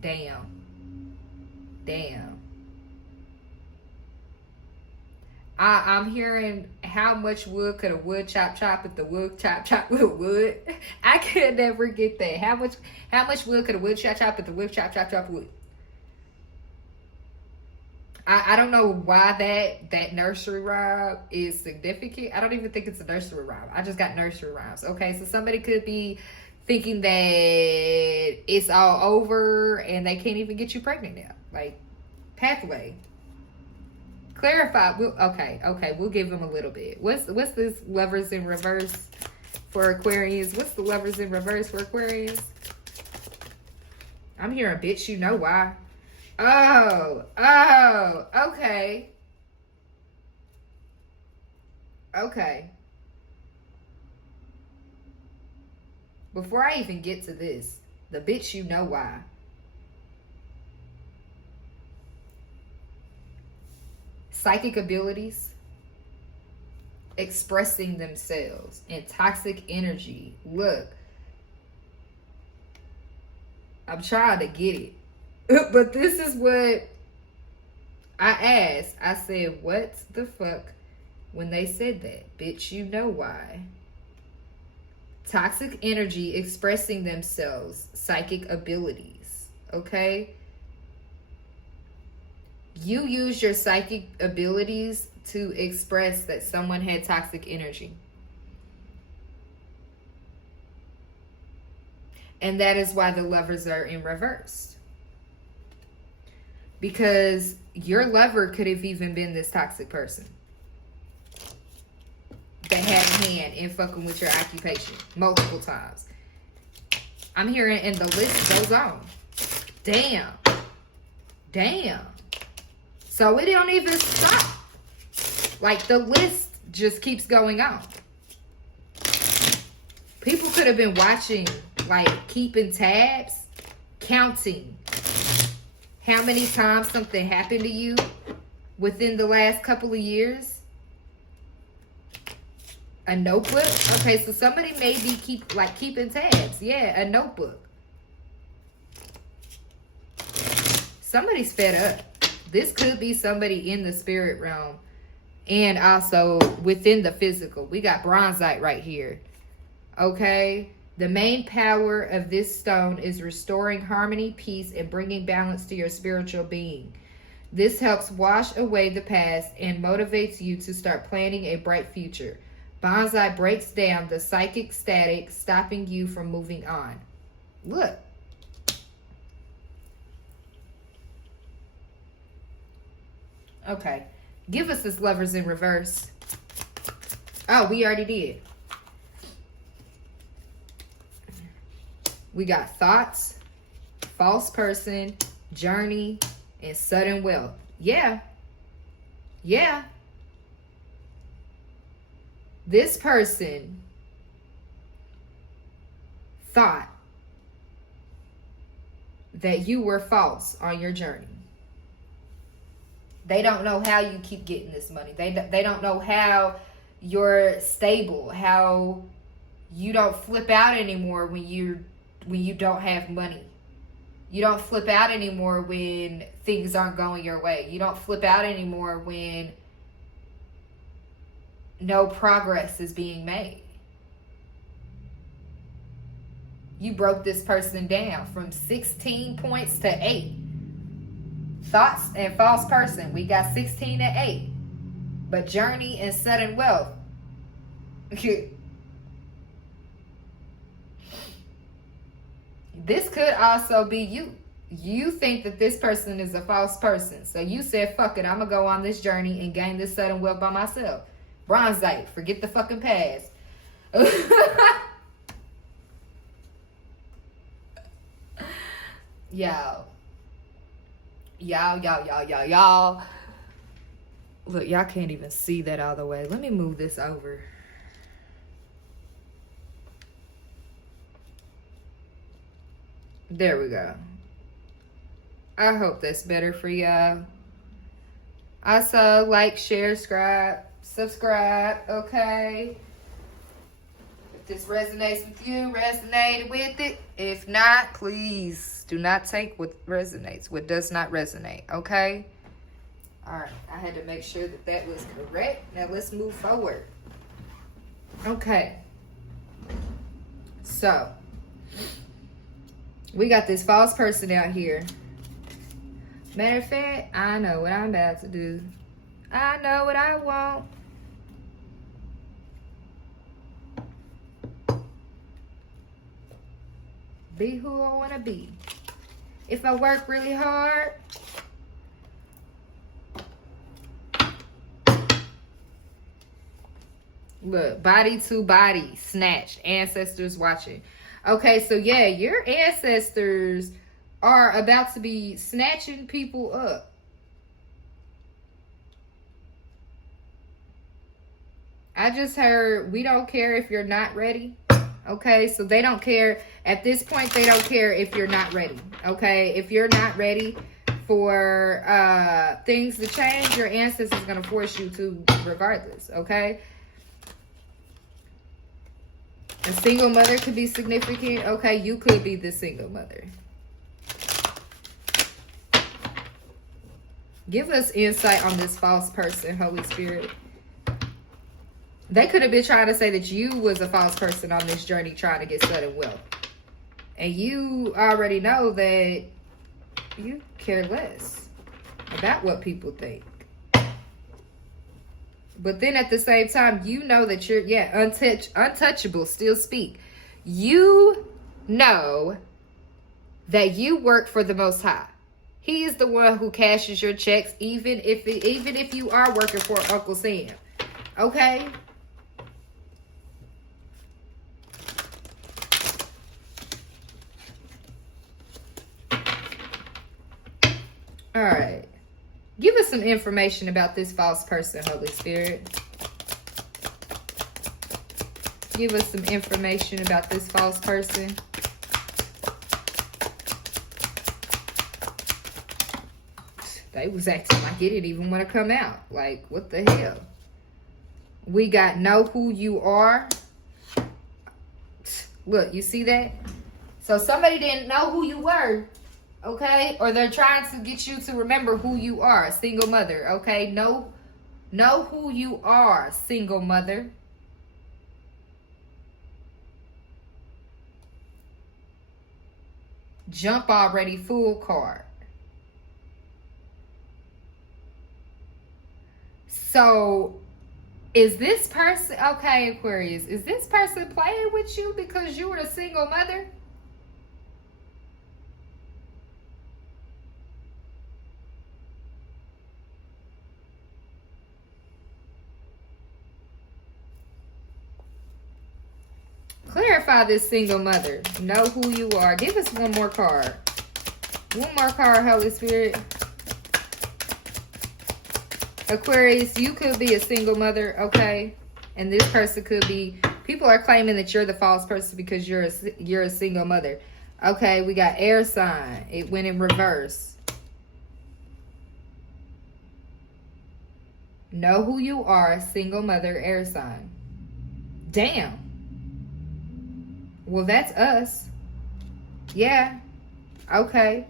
damn. I'm hearing how much wood could a wood chop if the wood chop with wood. I could never get that. How much wood could a wood chop if the wood chop wood? I don't know why that nursery rhyme is significant. I don't even think it's a nursery rhyme. I just got nursery rhymes. Okay, so somebody could be thinking that it's all over and they can't even get you pregnant now. Like, pathway. Clarify. Okay, we'll give them a little bit. What's this Lovers in reverse for Aquarius? What's the Lovers in reverse for Aquarius? I'm hearing, bitch, you know why. Oh, okay. Before I even get to this, the bitch you know why. Psychic abilities, expressing themselves, and toxic energy. Look, I'm trying to get it. But this is what I asked. I said, what the fuck when they said that? Bitch, you know why. Toxic energy, expressing themselves, psychic abilities. Okay? You use your psychic abilities to express that someone had toxic energy. And that is why the Lovers are in reverse. Because your lover could have even been this toxic person that had a hand in fucking with your occupation multiple times. I'm hearing, and the list goes on. Damn. Damn. So it don't even stop. Like, the list just keeps going on. People could have been watching, like, keeping tabs, counting how many times something happened to you within the last couple of years. A notebook? Okay, so somebody may be keeping tabs. Yeah, a notebook. Somebody's fed up. This could be somebody in the spirit realm and also within the physical. We got bronzite right here. Okay? The main power of this stone is restoring harmony, peace, and bringing balance to your spiritual being. This helps wash away the past and motivates you to start planning a bright future. Bonsai breaks down the psychic static, stopping you from moving on. Look. Okay. Give us this Lovers in reverse. Oh, we already did. We got thoughts, false person, journey, and sudden wealth. Yeah. Yeah. This person thought that you were false on your journey. They don't know how you keep getting this money. They don't know how you're stable, how you don't flip out anymore when you don't have money. You don't flip out anymore when things aren't going your way. You don't flip out anymore when no progress is being made. You broke this person down from 16 points to 8. Thoughts and false person, we got 16 and 8. But journey and sudden wealth. This could also be you. You think that this person is a false person. So you said, fuck it, I'm going to go on this journey and gain this sudden wealth by myself. Bronzite, forget the fucking past. Y'all. Look, y'all can't even see that all the way. Let me move this over. There we go. I hope that's better for y'all. Also, like, share, subscribe, okay? If this resonates with you, resonate with it. If not, please do not take what resonates, what does not resonate, okay? All right, I had to make sure that that was correct. Now let's move forward. Okay. So, we got this false person out here. Matter of fact, I know what I'm about to do. I know what I want. Be who I want to be. If I work really hard, look, body to body, snatched, ancestors watching. Okay, so yeah, your ancestors are about to be snatching people up. I just heard, we don't care if you're not ready. Okay, so they don't care. At this point, they don't care if you're not ready. Okay, if you're not ready for things to change, your ancestors are going to force you to regardless. Okay, a single mother could be significant. Okay, you could be the single mother. Give us insight on this false person, Holy Spirit. They could have been trying to say that you was a false person on this journey trying to get sudden wealth. And you already know that you care less about what people think. But then at the same time, you know that you're, untouchable, still speak. You know that you work for the Most High. He is the one who cashes your checks, even if you are working for Uncle Sam. Okay? All right. Give us some information about this false person, Holy Spirit. Give us some information about this false person. They was acting like it didn't even want to come out. Like, what the hell? We got know who you are. Look, you see that? So somebody didn't know who you were. Okay, or they're trying to get you to remember who you are, single mother. Okay, know who you are, single mother. Jump already full card. So, is this person, okay, Aquarius, is this person playing with you because you were a single mother? Clarify this single mother. Know who you are. Give us one more card. One more card, Holy Spirit. Aquarius, you could be a single mother, okay? And this person could be, people are claiming that you're the false person because you're a single mother. Okay, we got air sign. It went in reverse. Know who you are, single mother, air sign. Damn. Well, that's us. Yeah. Okay.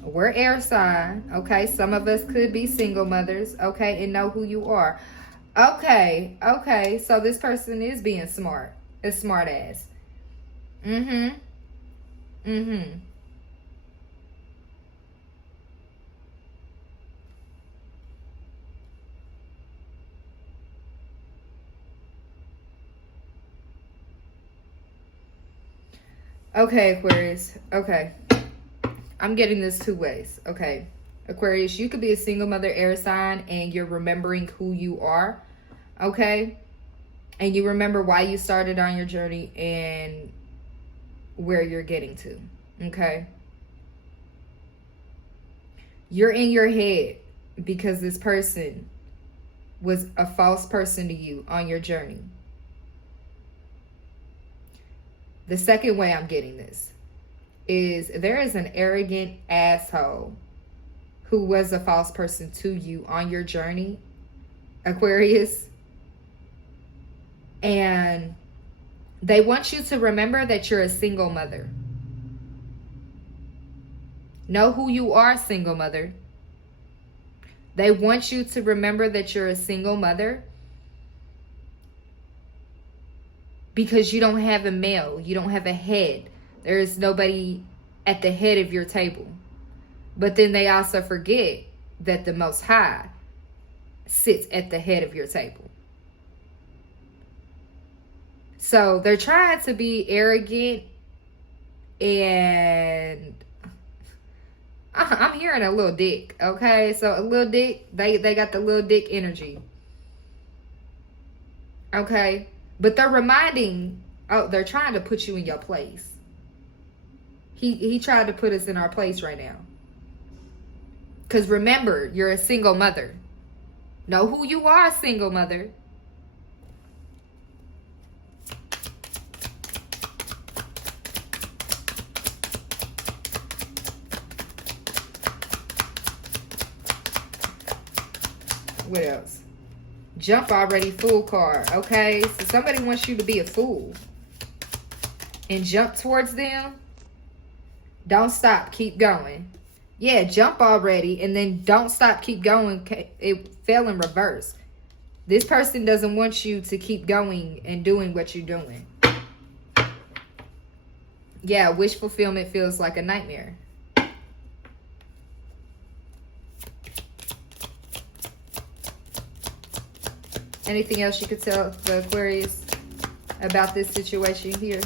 We're air sign. Okay. Some of us could be single mothers. Okay. And know who you are. Okay. Okay. So this person is being smart. A smart ass. Mm-hmm. Mm-hmm. Okay, Aquarius. Okay. I'm getting this two ways. Okay. Aquarius, you could be a single mother air sign and you're remembering who you are. Okay. And you remember why you started on your journey and where you're getting to. Okay. You're in your head because this person was a false person to you on your journey. The second way I'm getting this is there is an arrogant asshole who was a false person to you on your journey, Aquarius. And they want you to remember that you're a single mother. Know who you are, single mother. They want you to remember that you're a single mother. Because you don't have a male. You don't have a head. There is nobody at the head of your table. But then they also forget that the Most High sits at the head of your table. So they're trying to be arrogant. And I'm hearing a little dick. Okay. So a little dick. They got the little dick energy. Okay. But they're they're trying to put you in your place. He tried to put us in our place right now. Because remember, you're a single mother. Know who you are, single mother. What else? Jump already, fool card. Okay, so somebody wants you to be a fool and jump towards them. Don't stop, keep going. Yeah, jump already and then don't stop, keep going. It fell in reverse. This person doesn't want you to keep going and doing what you're doing. Yeah, wish fulfillment feels like a nightmare. Anything else you could tell the Aquarius about this situation here?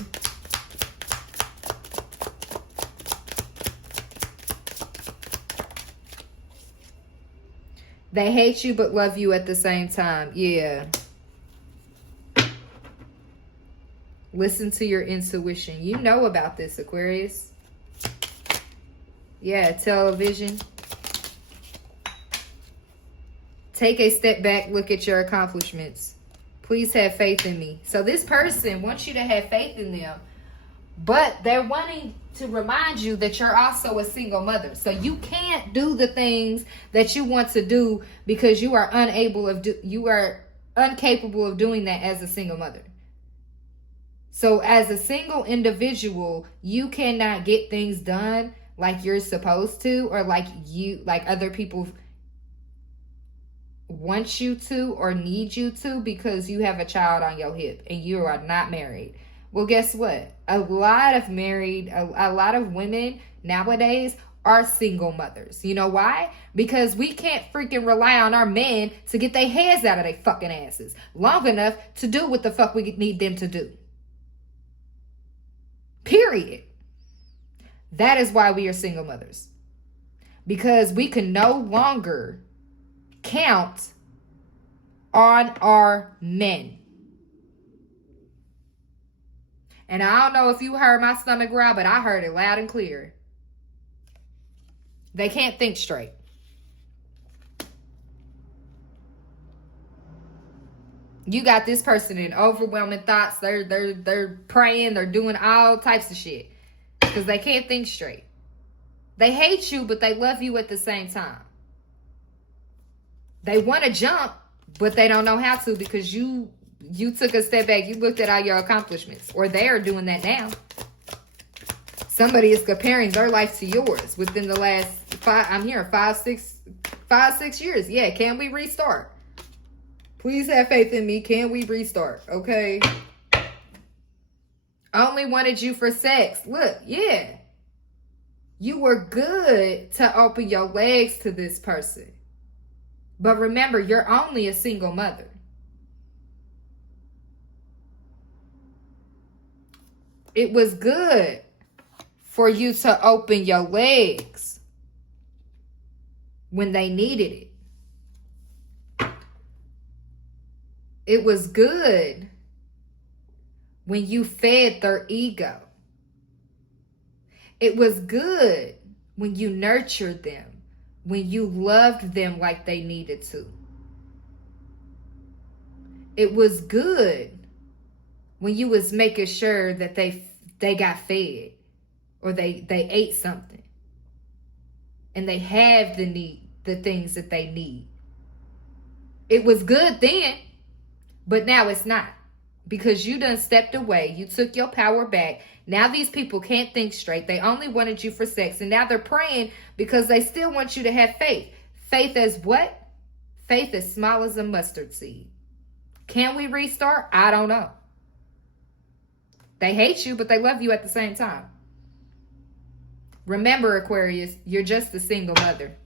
They hate you but love you at the same time. Yeah. Listen to your intuition. You know about this, Aquarius. Yeah, television. Take a step back, look at your accomplishments. Please have faith in me. So this person wants you to have faith in them, but they're wanting to remind you that you're also a single mother. So you can't do the things that you want to do because you are you are incapable of doing that as a single mother. So as a single individual, you cannot get things done like you're supposed to, or like other people want you to or need you to, because you have a child on your hip and you are not married. Well, guess what? A lot of women nowadays are single mothers. You know why? Because we can't freaking rely on our men to get their heads out of their fucking asses long enough to do what the fuck we need them to do. Period. That is why we are single mothers. Because we can no longer count on our men. And I don't know if you heard my stomach growl, but I heard it loud and clear. They can't think straight. You got this person in overwhelming thoughts. They're praying. They're doing all types of shit because they can't think straight. They hate you, but they love you at the same time. They want to jump, but they don't know how to because you took a step back. You looked at all your accomplishments, or they are doing that now. Somebody is comparing their life to yours within the last 5-6 years. Yeah, can we restart? Please have faith in me. Can we restart? Okay. Only wanted you for sex. Look, yeah. You were good to open your legs to this person. But remember, you're only a single mother. It was good for you to open your legs when they needed it. It was good when you fed their ego. It was good when you nurtured them, when you loved them like they needed to. It was good when you was making sure that they got fed or they ate something and they have the things that they need. It was good then, but now it's not, because you done stepped away. You took your power back. Now these people can't think straight. They only wanted you for sex, and now they're praying because they still want you to have faith. Faith as what? Faith as small as a mustard seed. Can we restart? I don't know. They hate you, but they love you at the same time. Remember, Aquarius, you're just a single mother.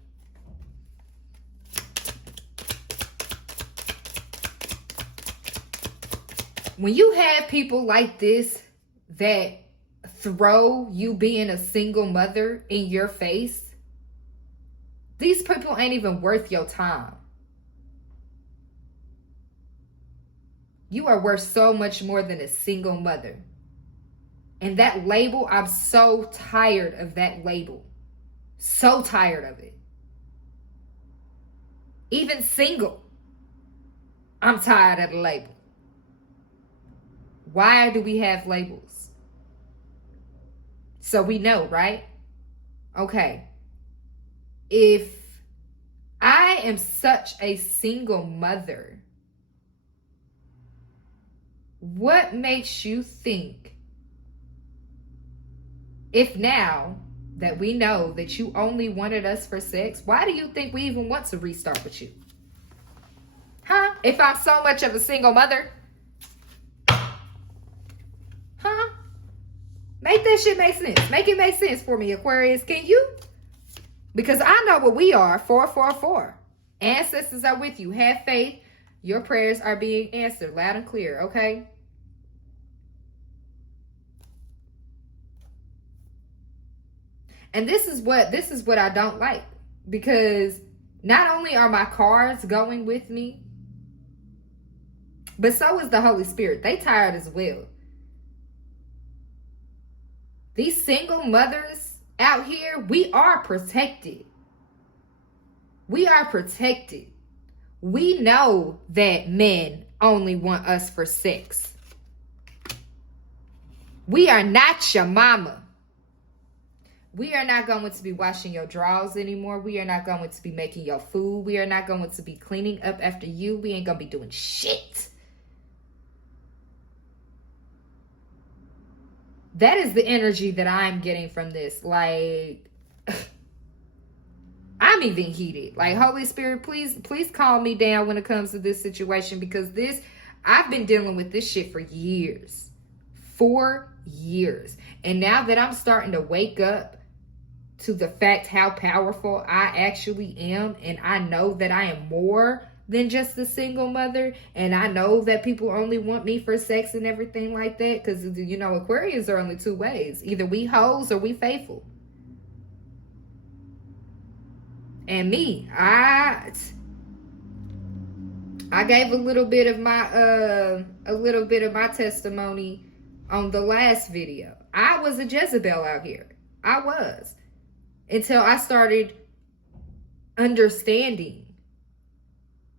When you have people like this that throw you being a single mother in your face, these people ain't even worth your time. You are worth so much more than a single mother. And that label, I'm so tired of that label. So tired of it. Even single, I'm tired of the label. Why do we have labels? So we know, right? Okay. If I am such a single mother. What makes you think, if now that we know that you only wanted us for sex, why do you think we even want to restart with you? Huh? If I'm so much of a single mother? Huh? Make that shit make sense. Make it make sense for me, Aquarius. Can you? Because I know what we are. 444. Ancestors are with you. Have faith. Your prayers are being answered loud and clear, okay? And this is what I don't like. Because not only are my cards going with me, but so is the Holy Spirit. They tired as well. These single mothers out here, we are protected. We are protected. We know that men only want us for sex. We are not your mama. We are not going to be washing your drawers anymore. We are not going to be making your food. We are not going to be cleaning up after you. We ain't going to be doing shit. That is the energy that I'm getting from this. Like, I'm even heated. Like, Holy Spirit, please calm me down when it comes to this situation. Because I've been dealing with this shit for years. 4 years. And now that I'm starting to wake up to the fact how powerful I actually am, and I know that I am more than just a single mother, and I know that people only want me for sex and everything like that, because, you know, Aquarians are only two ways. Either we hoes or we faithful. And me, I gave a little bit of my testimony on the last video. I was a Jezebel out here. I was. Until I started understanding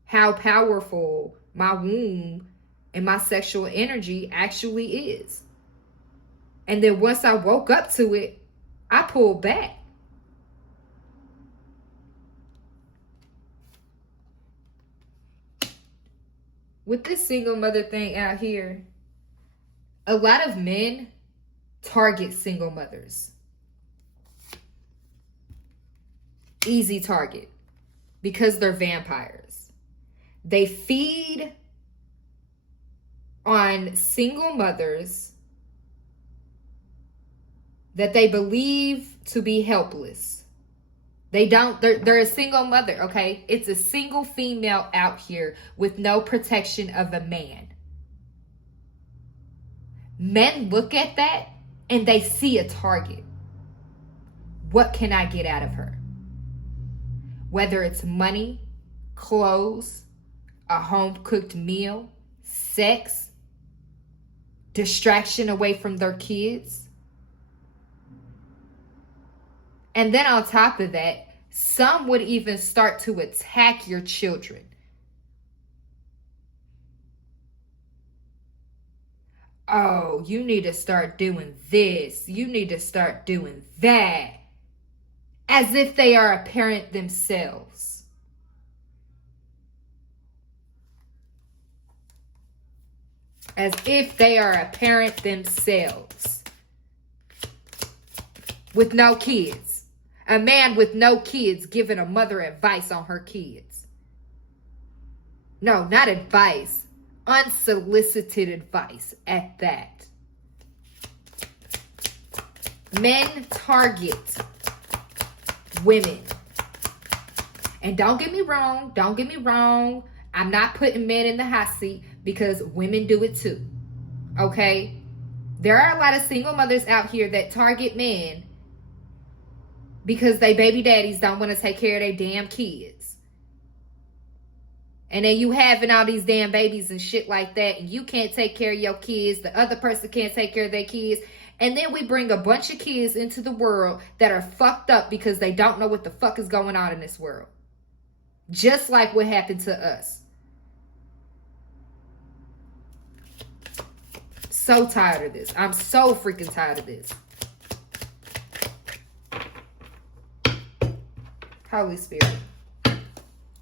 how powerful my womb and my sexual energy actually is. And then once I woke up to it, I pulled back. With this single mother thing out here, a lot of men target single mothers. Easy target. Because they're vampires. They feed on single mothers that they believe to be helpless. They're a single mother, okay? It's a single female out here with no protection of a man. Men look at that and they see a target. What can I get out of her? Whether it's money, clothes, a home-cooked meal, sex, distraction away from their kids. And then on top of that, some would even start to attack your children. Oh, you need to start doing this. You need to start doing that. As if they are a parent themselves. As if they are a parent themselves. With no kids. A man with no kids giving a mother advice on her kids. No, not advice. Unsolicited advice at that. Men target women. And don't get me wrong. I'm not putting men in the hot seat because women do it too. Okay? There are a lot of single mothers out here that target men because they baby daddies don't want to take care of their damn kids. And then you having all these damn babies and shit like that, and you can't take care of your kids, the other person can't take care of their kids, and then we bring a bunch of kids into the world that are fucked up because they don't know what the fuck is going on in this world. Just like what happened to us. So tired of this. I'm so freaking tired of this. Holy Spirit.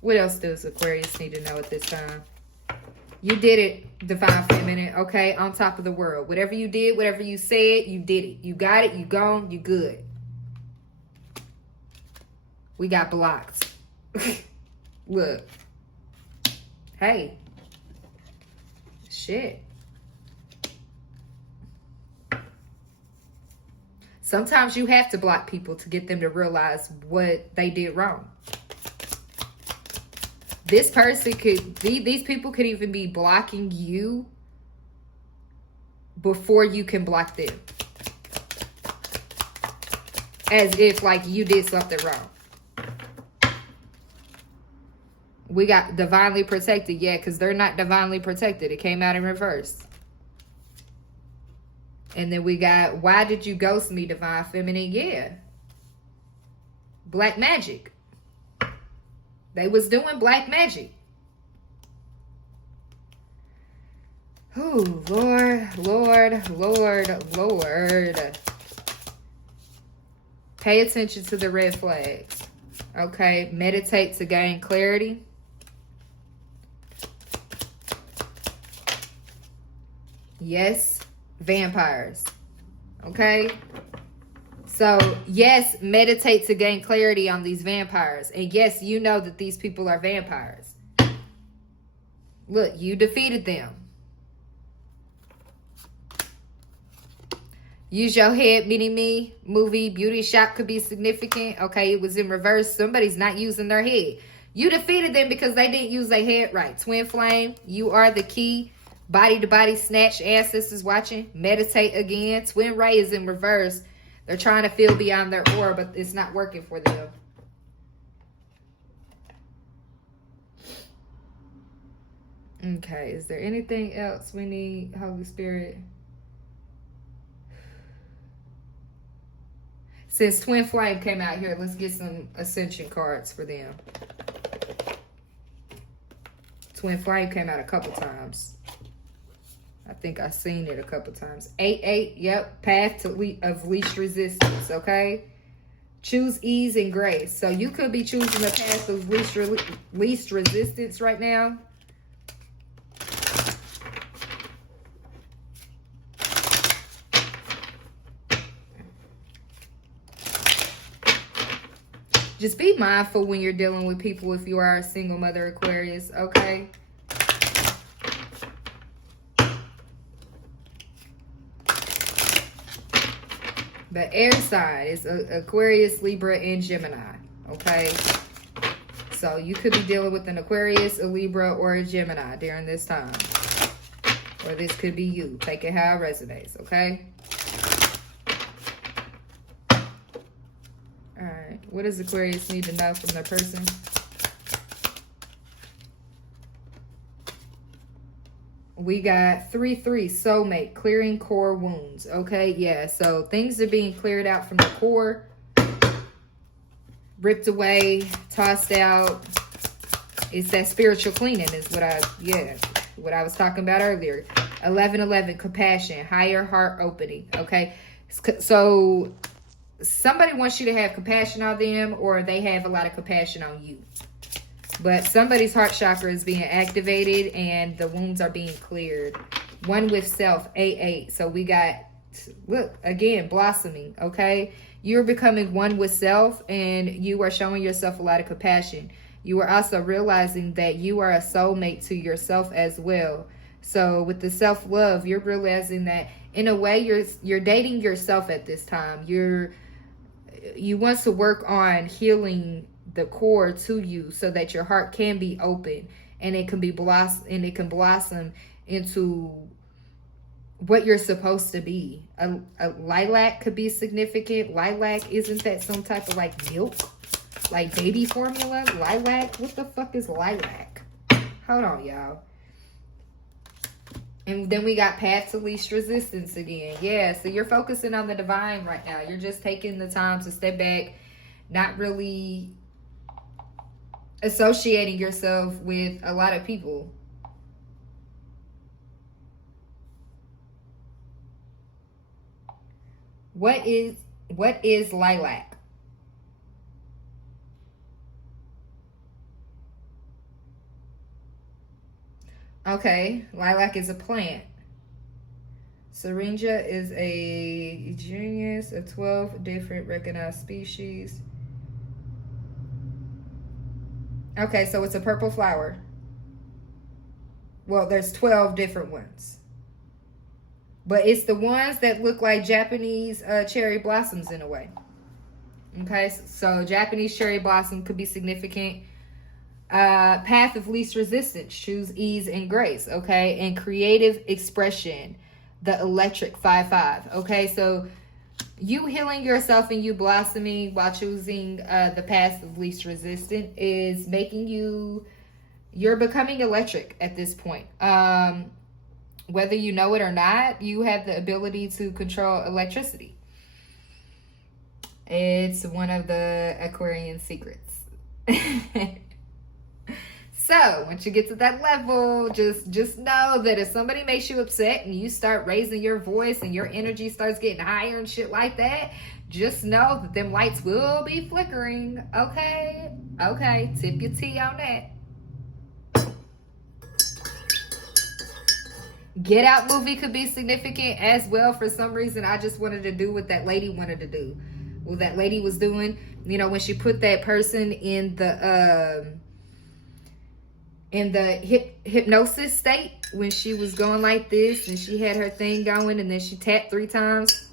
What else does Aquarius need to know at this time? You did it, Divine Feminine, okay? On top of the world. Whatever you did, whatever you said, you did it. You got it, you gone, you good. We got blocked. Look. Hey. Shit. Sometimes you have to block people to get them to realize what they did wrong. This person could be, these people could even be blocking you before you can block them. As if like you did something wrong. We got divinely protected. Yeah, because they're not divinely protected. It came out in reverse. And then we got, why did you ghost me, Divine Feminine? Yeah. Black magic. They was doing black magic. Oh, Lord, Lord, Lord, Lord. Pay attention to the red flags. Okay, meditate to gain clarity. Yes, vampires. Okay? So, yes, meditate to gain clarity on these vampires. And yes, you know that these people are vampires. Look, you defeated them. Use your head, mini me, movie, beauty shop could be significant. Okay, it was in reverse. Somebody's not using their head. You defeated them because they didn't use their head right. Twin flame, you are the key. Body to body snatch, ancestors watching. Meditate again. Twin ray is in reverse. They're trying to feel beyond their aura, but it's not working for them. Okay, is there anything else we need, Holy Spirit? Since Twin Flame came out here, let's get some Ascension cards for them. Twin Flame came out a couple times. I think I've seen it a couple times. 8-8, yep. Path of least resistance, okay? Choose ease and grace. So you could be choosing the path of least resistance right now. Just be mindful when you're dealing with people if you are a single mother Aquarius, okay? The air sign is Aquarius, Libra, and Gemini, okay? So you could be dealing with an Aquarius, a Libra, or a Gemini during this time. Or this could be you. Take it how it resonates, okay? Alright, what does Aquarius need to know from their person? We got 3-3, soulmate, clearing core wounds. Okay, yeah, so things are being cleared out from the core. Ripped away, tossed out. It's that spiritual cleaning is what I was talking about earlier. 11-11, compassion, higher heart opening. Okay, so somebody wants you to have compassion on them, or they have a lot of compassion on you. But somebody's heart chakra is being activated and the wounds are being cleared. One with self, 8-8. So we got, look, again, blossoming, okay? You're becoming one with self and you are showing yourself a lot of compassion. You are also realizing that you are a soulmate to yourself as well. So with the self-love, you're realizing that in a way you're dating yourself at this time. You want to work on healing the core to you so that your heart can be open and it can blossom into what you're supposed to be. A lilac could be significant. Lilac, isn't that some type of like milk, like baby formula? Lilac, what the fuck is lilac? Hold on, y'all. And then we got path to least resistance again. Yeah, so you're focusing on the divine right now. You're just taking the time to step back, not really associating yourself with a lot of people. What is lilac? Okay, lilac is a plant. Syringa is a genus of 12 different recognized species. Okay, so it's a purple flower. Well, there's 12 different ones. But it's the ones that look like Japanese cherry blossoms in a way. Okay, so Japanese cherry blossom could be significant. Path of least resistance, choose ease and grace. Okay, and creative expression, the electric 5-5. Okay, so you healing yourself and you blossoming while choosing the path of least resistance is making you're becoming electric at this point. Whether you know it or not, you have the ability to control electricity. It's one of the Aquarian secrets. So once you get to that level, just know that if somebody makes you upset and you start raising your voice and your energy starts getting higher and shit like that, just know that them lights will be flickering. Okay? Okay, tip your tea on that. Get Out movie could be significant as well. For some reason, I just wanted to do what that lady wanted to do. What that lady was doing, you know, when she put that person in the hypnosis state, when she was going like this and she had her thing going and then she tapped 3 times.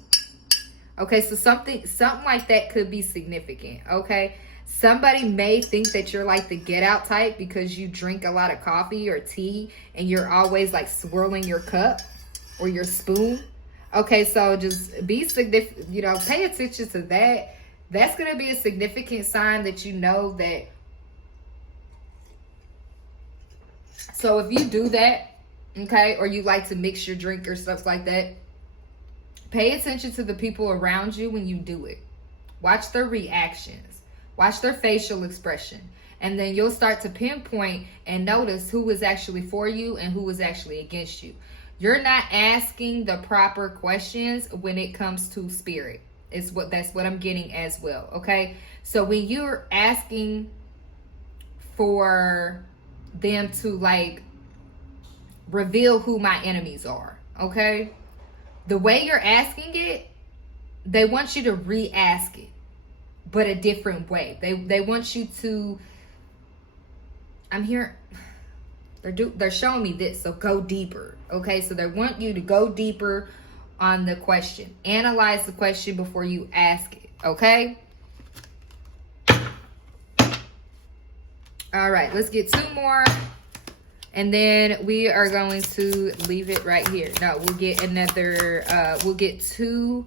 Okay, so something like that could be significant. Okay, somebody may think that you're like the Get Out type because you drink a lot of coffee or tea and you're always like swirling your cup or your spoon. Okay, so just be significant, you know, pay attention to that. That's going to be a significant sign that you know that. So if you do that, okay, or you like to mix your drink or stuff like that, pay attention to the people around you when you do it. Watch their reactions. Watch their facial expression. And then you'll start to pinpoint and notice who is actually for you and who is actually against you. You're not asking the proper questions when it comes to spirit. That's what I'm getting as well. Okay. So when you're asking for them to like reveal who my enemies are, okay, the way you're asking it, they want you to re-ask it, but a different way. They want you to, I'm here, they're showing me this, so go deeper. Okay, so they want you to go deeper on the question. Analyze the question before you ask it. Okay. All right, let's get 2 more. And then we are going to leave it right here. No, we'll get another, we'll get 2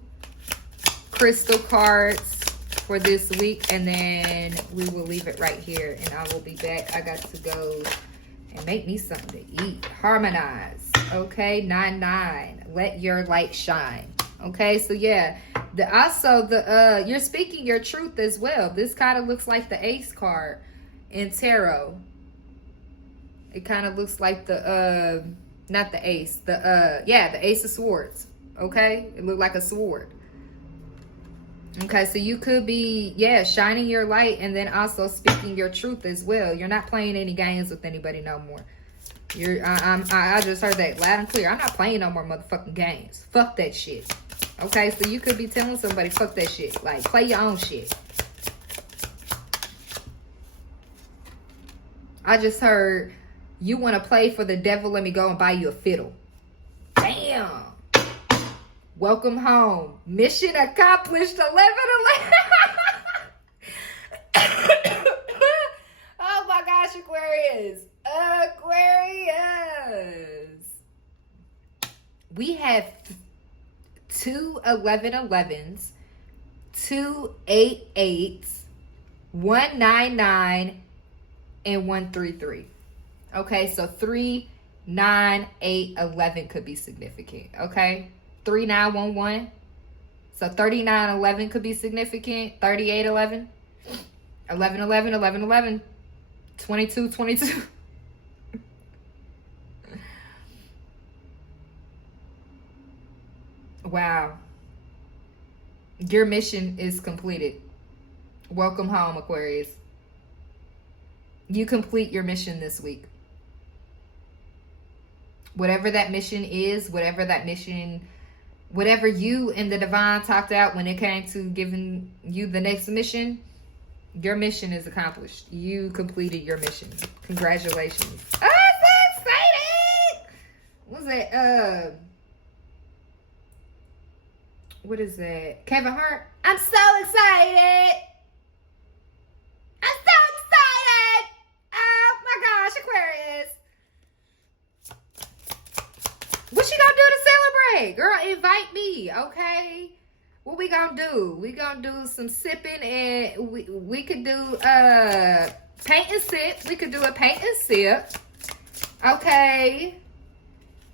crystal cards for this week. And then we will leave it right here. And I will be back. I got to go and make me something to eat. Harmonize. Okay, 9-9. Let your light shine. Okay, so yeah. You're speaking your truth as well. This kind of looks like the Ace card in tarot. It kind of looks like the not the ace, the Ace of Swords. Okay, it looked like a sword. Okay, so you could be shining your light and then also speaking your truth as well. You're not playing any games with anybody no more. I just heard that loud and clear. I'm not playing no more motherfucking games. Fuck that shit. Okay, so you could be telling somebody fuck that shit. Like, play your own shit. I just heard, you want to play for the devil, let me go and buy you a fiddle. Damn. Welcome home. Mission accomplished. 11. Oh my gosh, Aquarius. We have 2 11-11s, 2 8-8s, 1 9-9, and 1 3-3. Okay, so 3, 9, 8, 11 could be significant. Okay, 3 9 1 1. So 39 11 could be significant. 38 11, 11 11, 11 11, 22 22. Wow. Your mission is completed. Welcome home, Aquarius. You complete your mission this week. Whatever that mission is, whatever you and the divine talked out when it came to giving you the next mission, your mission is accomplished. You completed your mission. Congratulations. Oh, I'm so excited. What's that? What is that? Kevin Hart? I'm so excited. I'm so excited. Oh my gosh, Aquarius. What you gonna do to celebrate? Girl, invite me, okay? What we gonna do? We gonna do some sipping, and we could do paint and sip. We could do a paint and sip. Okay.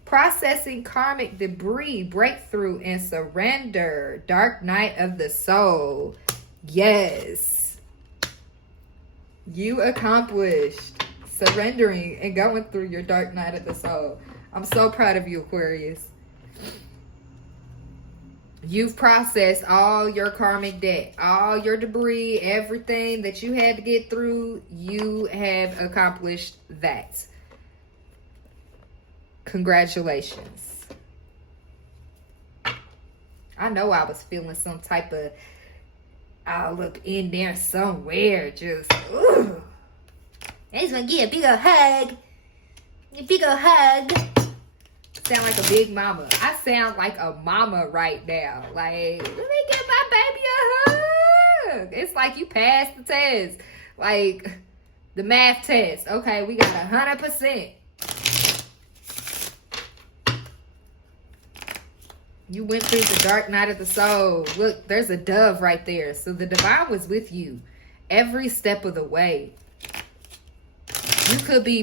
Processing karmic debris, breakthrough, and surrender. Dark night of the soul. Yes. You accomplished surrendering and going through your dark night of the soul. I'm so proud of you, Aquarius. You've processed all your karmic debt, all your debris, everything that you had to get through. You have accomplished that. Congratulations. I know I was feeling some type of, all up in there somewhere, just, ooh. I just want to give a big old hug. A big old hug. Sound like a big mama. I sound like a mama right now. Like, let me give my baby a hug. It's like you passed the test. Like, the math test. Okay, we got 100%. You went through the dark night of the soul. Look, there's a dove right there. So the divine was with you every step of the way.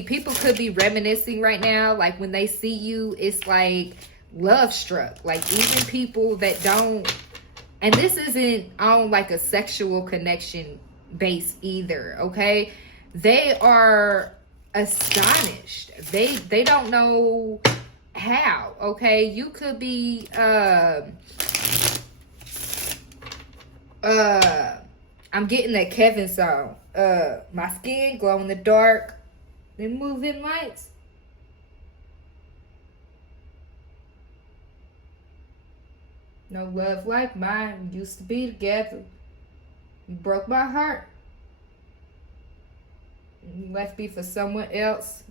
People could be reminiscing right now. Like when they see you, it's like love struck. Like even people that don't, and this isn't on like a sexual connection base either, okay? They are astonished. They don't know how, okay? You could be I'm getting that Kevin song. My skin glow in the dark. Then moving lights. No love like mine. We used to be together. You broke my heart. You left me for someone else.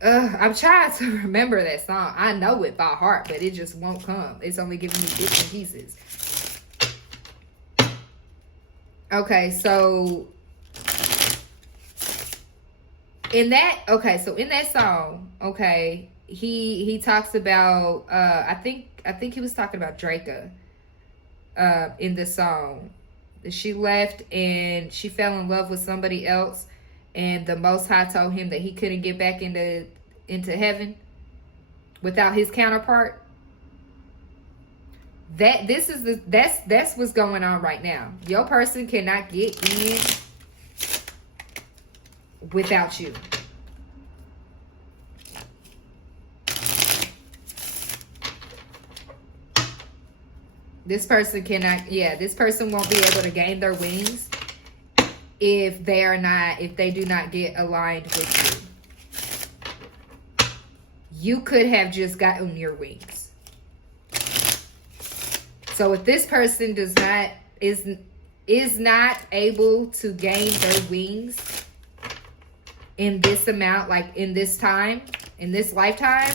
I'm trying to remember that song. I know it by heart, but it just won't come. It's only giving me bits and pieces. Okay, so in that song, okay, he talks about I think he was talking about Draca in the song. She left and she fell in love with somebody else, and the Most High told him that he couldn't get back into heaven without his counterpart. That's what's going on right now. Your person cannot get in without you. This person won't be able to gain their wings if they do not get aligned with you. You could have just gotten your wings. So if this person is not able to gain their wings in this amount, like in this time, in this lifetime,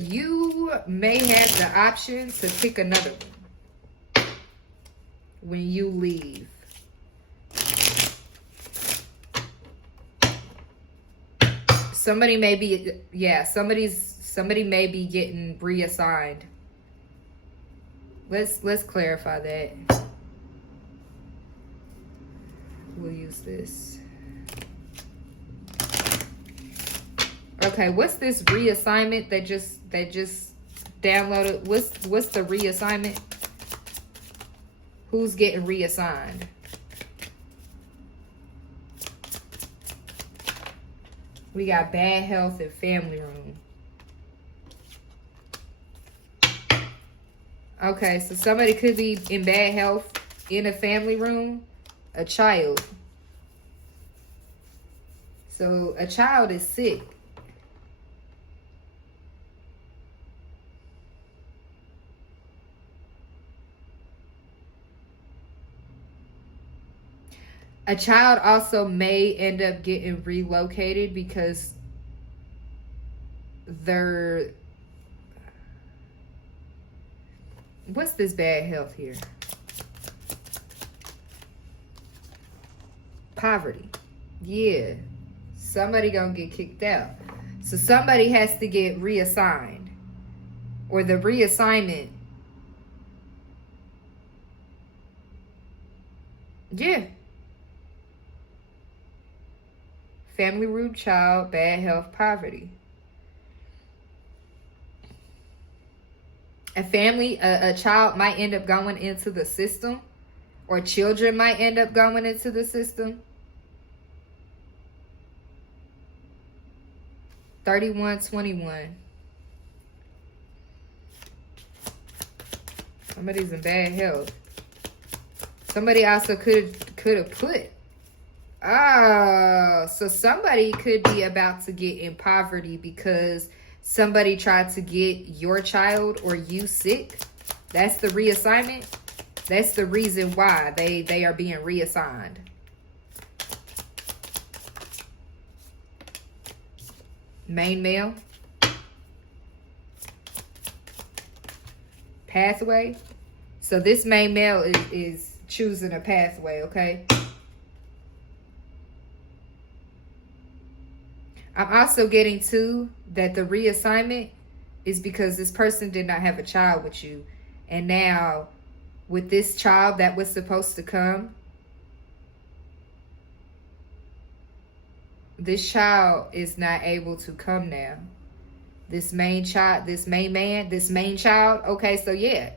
you may have the option to pick another one when you leave. Somebody may be, somebody may be getting reassigned. Let's clarify that. We'll use this. Okay, what's this reassignment that just downloaded? What's the reassignment? Who's getting reassigned? We got bad health and family room. Okay, so somebody could be in bad health in a family room. A child. So a child is sick. A child also may end up getting relocated because they're... What's this bad health here? Poverty. Yeah. Somebody gonna get kicked out. So somebody has to get reassigned. Or the reassignment. Yeah. Family root child, bad health, poverty. A child might end up going into the system, or children might end up going into the system. 3121. Somebody's in bad health. Somebody also could have put. Oh, so somebody could be about to get in poverty because somebody tried to get your child or you sick. That's the reassignment. That's the reason why they are being reassigned. Main male. Pathway. So this main male is choosing a pathway, okay? I'm also getting too that the reassignment is because this person did not have a child with you. And now with this child that was supposed to come, this child is not able to come now. This main child, this main man, this main child. Okay, so yeah.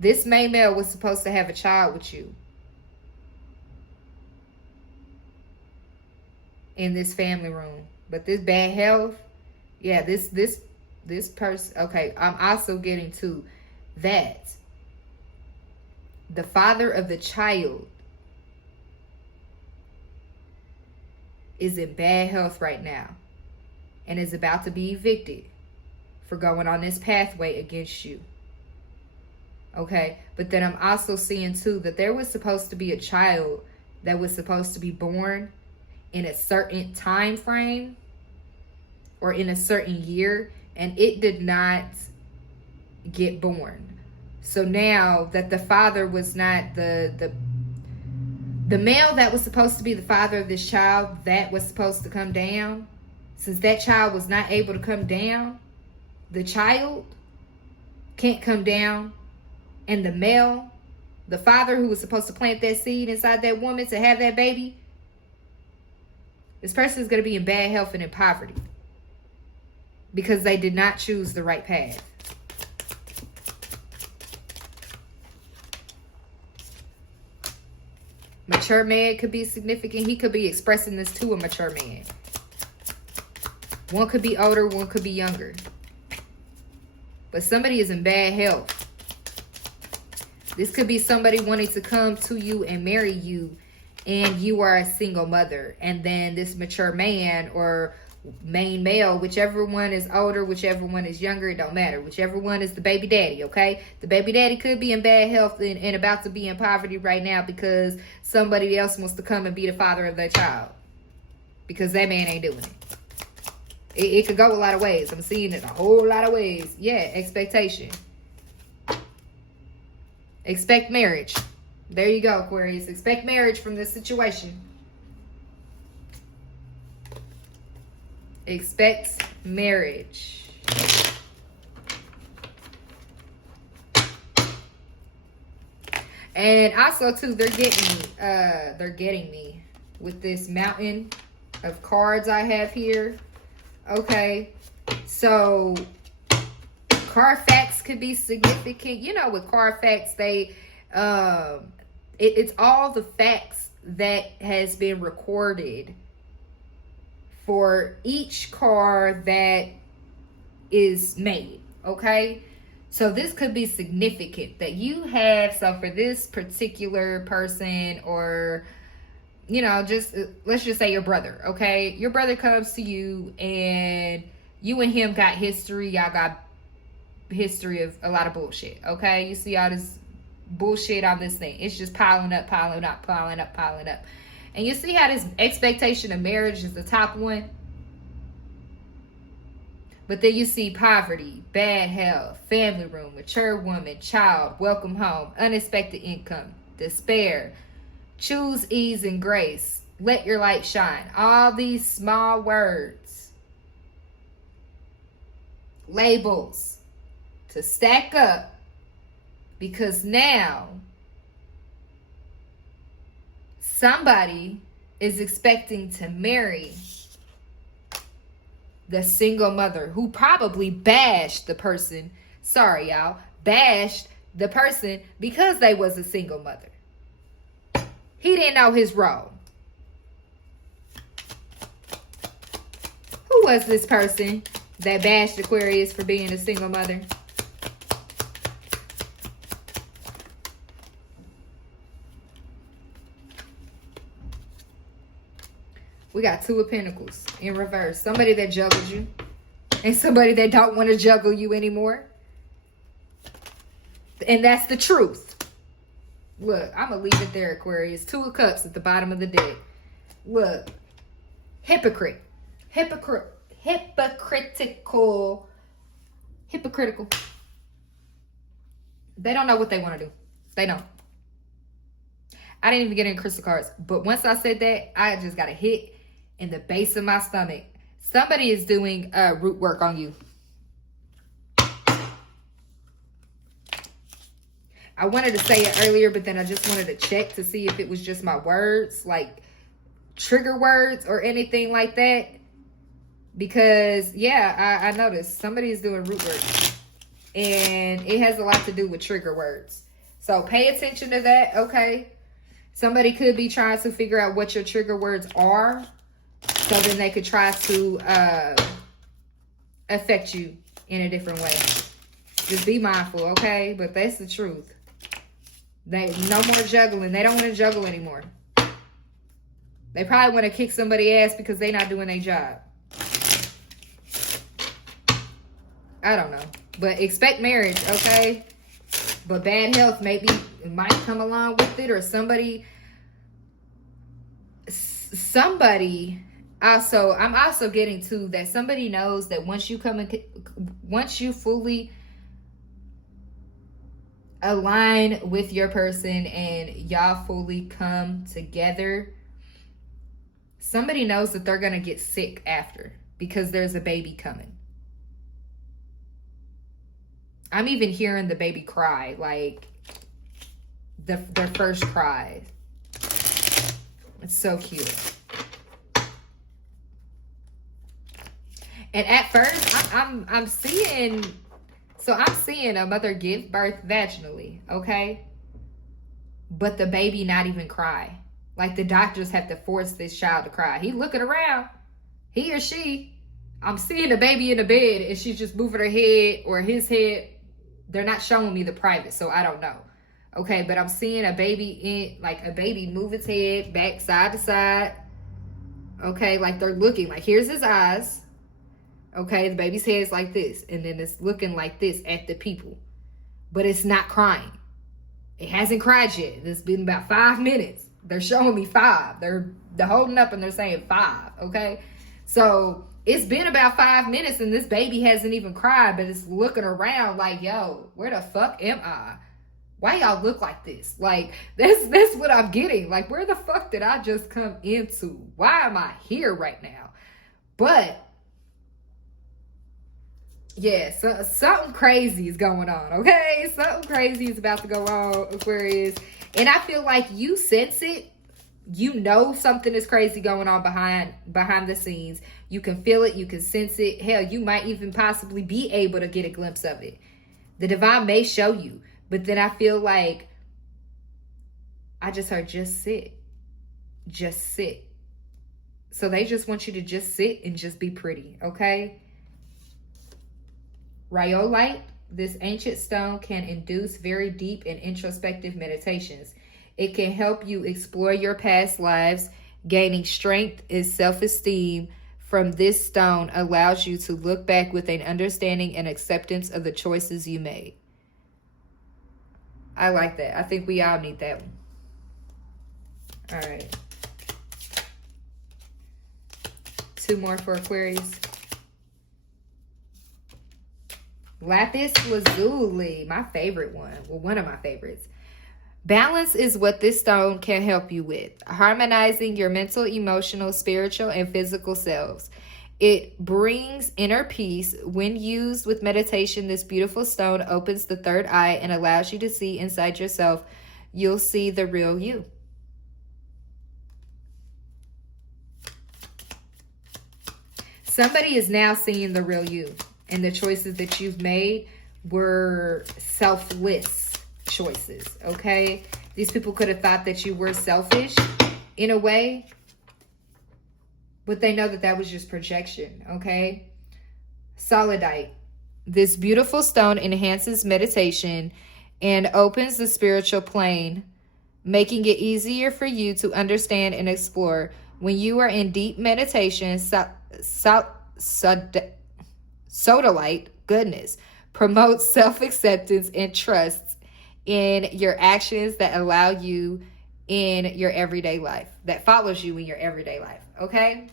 This main male was supposed to have a child with you. In this family room. But this bad health, yeah, this person, okay, I'm also getting to that the father of the child is in bad health right now and is about to be evicted for going on this pathway against you. Okay, but then I'm also seeing too that there was supposed to be a child that was supposed to be born in a certain time frame or in a certain year, and it did not get born. So now that the father was not the male that was supposed to be the father of this child that was supposed to come down, since that child was not able to come down, the child can't come down, and the male, the father who was supposed to plant that seed inside that woman to have that baby, this person is going to be in bad health and in poverty because they did not choose the right path. Mature man could be significant. He could be expressing this to a mature man. One could be older, one could be younger. But somebody is in bad health. This could be somebody wanting to come to you and marry you, and you are a single mother. And then this mature man or main male, whichever one is older, whichever one is younger, it don't matter. Whichever one is the baby daddy, okay? The baby daddy could be in bad health and about to be in poverty right now because somebody else wants to come and be the father of their child. Because that man ain't doing it. It could go a lot of ways. I'm seeing it a whole lot of ways. Yeah, expectation. Expect marriage. There you go, Aquarius. Expect marriage from this situation. Expect marriage. And also too, they're getting me with this mountain of cards I have here. Okay. So Carfax could be significant. You know, with Carfax, they it's all the facts that has been recorded for each car that is made. Okay, so this could be significant that you have. So for this particular person, or just let's just say your brother, okay? Your brother comes to you and you and him got history. Y'all got history of a lot of bullshit, okay? You see all this bullshit on this thing. It's just piling up, piling up, piling up, piling up. And you see how this expectation of marriage is the top one? But then you see poverty, bad health, family room, mature woman, child, welcome home, unexpected income, despair, choose ease and grace, let your light shine. All these small words, labels to stack up, because now somebody is expecting to marry the single mother who probably bashed the person. Sorry, y'all. Bashed the person because they was a single mother. He didn't know his role. Who was this person that bashed Aquarius for being a single mother? We got Two of Pentacles in reverse. Somebody that juggled you. And somebody that don't want to juggle you anymore. And that's the truth. Look, I'm going to leave it there, Aquarius. Two of Cups at the bottom of the deck. Look. Hypocritical. They don't know what they want to do. They don't. I didn't even get in crystal cards. But once I said that, I just got a hit in the base of my stomach. Somebody is doing root work on you. I wanted to say it earlier, but then I just wanted to check to see if it was just my words, like trigger words or anything like that. Because, yeah, I noticed somebody is doing root work. And it has a lot to do with trigger words. So pay attention to that, okay? Somebody could be trying to figure out what your trigger words are, so then they could try to affect you in a different way. Just be mindful, okay? But that's the truth. No more juggling. They don't want to juggle anymore. They probably want to kick somebody's ass because they're not doing their job. I don't know. But expect marriage, okay? But bad health maybe might come along with it, or somebody also, I'm also getting to that somebody knows that once you fully align with your person and y'all fully come together, somebody knows that they're going to get sick after because there's a baby coming. I'm even hearing the baby cry, like their first cry. It's so cute. And at first, I'm seeing a mother give birth vaginally, okay? But the baby not even cry. Like the doctors have to force this child to cry. He looking around, he or she. I'm seeing the baby in the bed and she's just moving her head or his head. They're not showing me the private, so I don't know. Okay, but I'm seeing a baby move its head back side to side. Okay, like they're looking, like here's his eyes. Okay, the baby's head is like this, and then it's looking like this at the people. But it's not crying. It hasn't cried yet. It's been about 5 minutes. They're showing me 5. They're holding up and they're saying 5, okay? So it's been about 5 minutes and this baby hasn't even cried, but it's looking around like, yo, where the fuck am I? Why y'all look like this? Like, that's what I'm getting. Like, where the fuck did I just come into? Why am I here right now? But yeah, so something crazy is going on, okay? Something crazy is about to go on, Aquarius. And I feel like you sense it. You know something is crazy going on behind the scenes. You can feel it. You can sense it. Hell, you might even possibly be able to get a glimpse of it. The divine may show you. But then I feel like I just heard just sit. Just sit. So they just want you to just sit and just be pretty, okay? Rhyolite, this ancient stone, can induce very deep and introspective meditations. It can help you explore your past lives. Gaining strength and self-esteem from this stone allows you to look back with an understanding and acceptance of the choices you made. I like that. I think we all need that one. All right. 2 more for Aquarius. Lapis Lazuli, my favorite one. Well, one of my favorites. Balance is what this stone can help you with, harmonizing your mental, emotional, spiritual, and physical selves. It brings inner peace. When used with meditation, this beautiful stone opens the third eye and allows you to see inside yourself. You'll see the real you. Somebody is now seeing the real you, and the choices that you've made were selfless choices, okay? These people could have thought that you were selfish in a way, but they know that that was just projection, okay? Solidite. This beautiful stone enhances meditation and opens the spiritual plane, making it easier for you to understand and explore. When you are in deep meditation, sodalite, goodness, promotes self-acceptance and trust in your actions that allow you in your everyday life, that follows you in your everyday life, okay?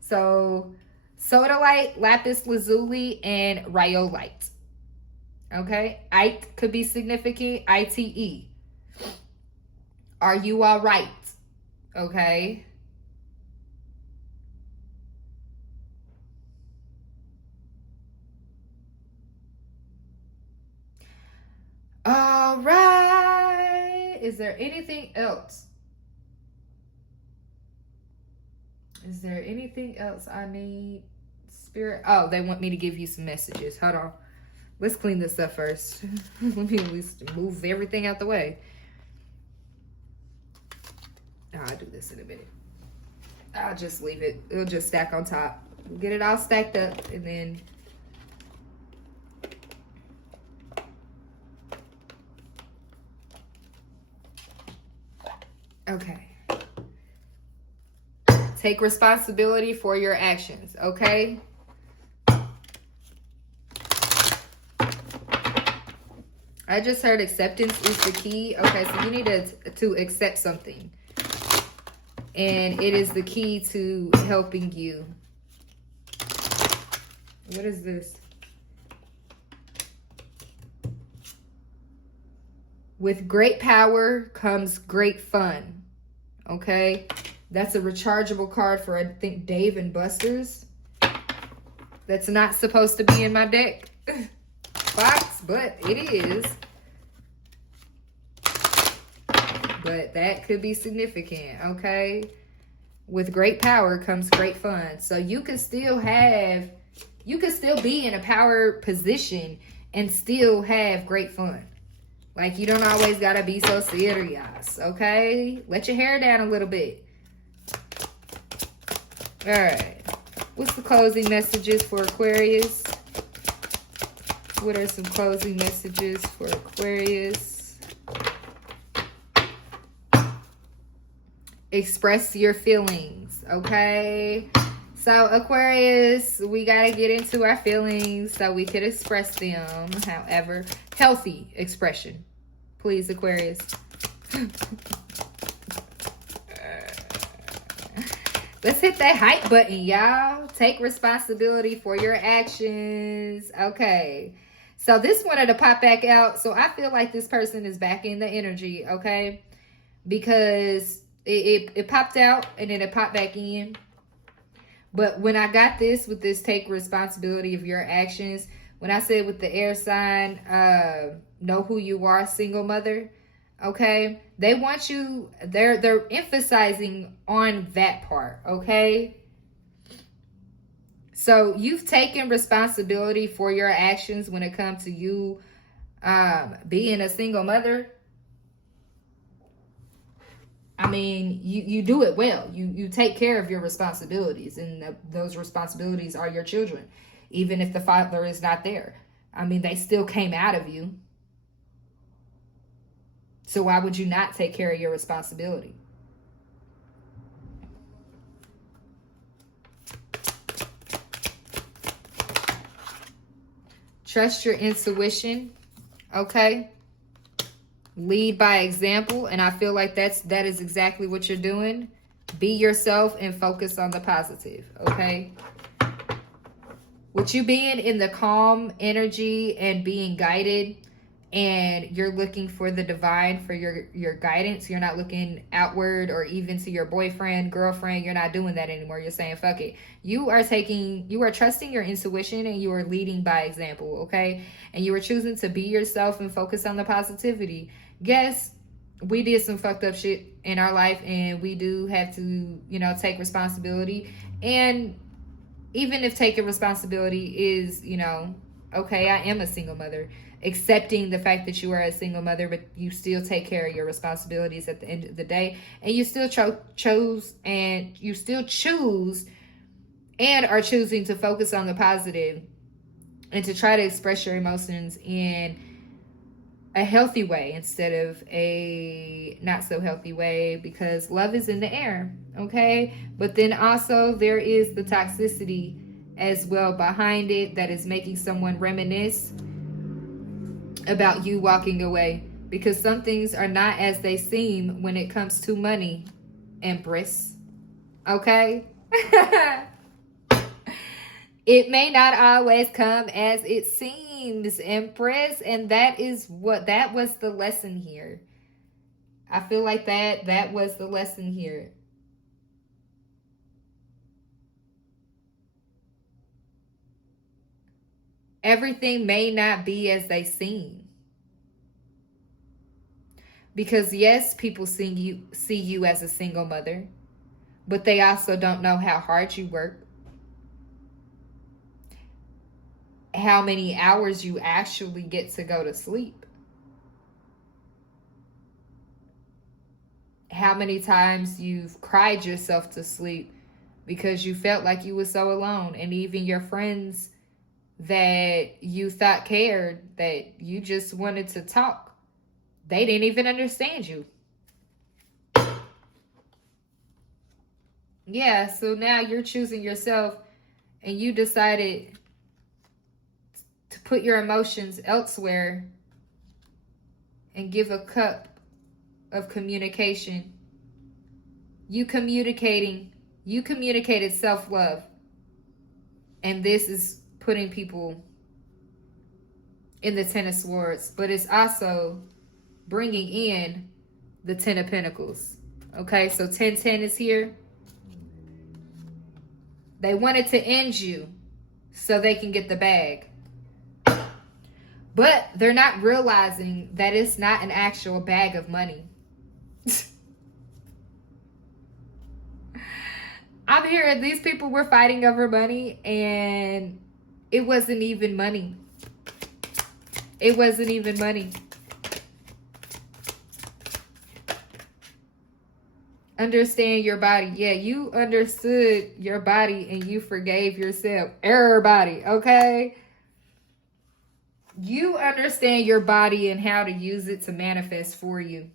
So, sodalite, lapis lazuli, and rhyolite, okay? Ite could be significant, ITE. Are you all right? Okay? All right. Is there anything else? Is there anything else I need? Spirit. Oh, they want me to give you some messages. Hold on. Let's clean this up first. Let me at least move everything out the way. I'll do this in a minute. I'll just leave it. It'll just stack on top. We'll get it all stacked up and then... Okay. Take responsibility for your actions, okay? I just heard acceptance is the key. Okay, so you need to accept something. And it is the key to helping you. What is this? With great power comes great fun. Okay? That's a rechargeable card for, I think, Dave and Buster's. That's not supposed to be in my deck box, but it is. But that could be significant, okay? With great power comes great fun. So you could still be in a power position and still have great fun. Like, you don't always gotta be so serious, okay? Let your hair down a little bit. All right. What's the closing messages for Aquarius? What are some closing messages for Aquarius? Express your feelings, okay? So, Aquarius, we got to get into our feelings so we could express them. However, healthy expression. Please, Aquarius. Let's hit that hype button, y'all. Take responsibility for your actions. Okay. So, this wanted to pop back out. So, I feel like this person is back in the energy, okay? Because it popped out and then it popped back in. But when I got this with this take responsibility of your actions, when I said with the air sign, know who you are, single mother, okay? They want you, they're emphasizing on that part, okay? So you've taken responsibility for your actions when it comes to you being a single mother. I mean, you do it well. You take care of your responsibilities, and those responsibilities are your children. Even if the father is not there. I mean, they still came out of you. So why would you not take care of your responsibility? Trust your intuition, okay? Lead by example, and I feel like that is exactly what you're doing. Be yourself and focus on the positive, okay? With you being in the calm energy and being guided, and you're looking for the divine for your guidance, you're not looking outward or even to your boyfriend, girlfriend. You're not doing that anymore. You're saying, fuck it. You are trusting your intuition, and you are leading by example, okay? And you are choosing to be yourself and focus on the positivity. Yes, we did some fucked up shit in our life, and we do have to, take responsibility. And even if taking responsibility is, okay, I am a single mother, accepting the fact that you are a single mother, but you still take care of your responsibilities at the end of the day, and you still choose and are choosing to focus on the positive and to try to express your emotions in a healthy way instead of a not so healthy way, because love is in the air, okay? But then also there is the toxicity as well behind it that is making someone reminisce about you walking away, because some things are not as they seem when it comes to money, Empress, okay? It may not always come as it seems, Empress, and that was the lesson here. I feel like that was the lesson here. Everything may not be as they seem. Because yes, people see you as a single mother, but they also don't know how hard you work, how many hours you actually get to go to sleep, how many times you've cried yourself to sleep because you felt like you were so alone. And even your friends that you thought cared, that you just wanted to talk, they didn't even understand you. Yeah, so now you're choosing yourself, and you decided to put your emotions elsewhere and give a cup of communication. You communicated self-love. And this is putting people in the Ten of Swords, but it's also bringing in the Ten of Pentacles. Okay, so 10-10 is here. They wanted to end you so they can get the bag. But they're not realizing that it's not an actual bag of money. I'm hearing these people were fighting over money, and it wasn't even money. It wasn't even money. Understand your body. Yeah, you understood your body and you forgave yourself. Everybody, okay? You understand your body and how to use it to manifest for you.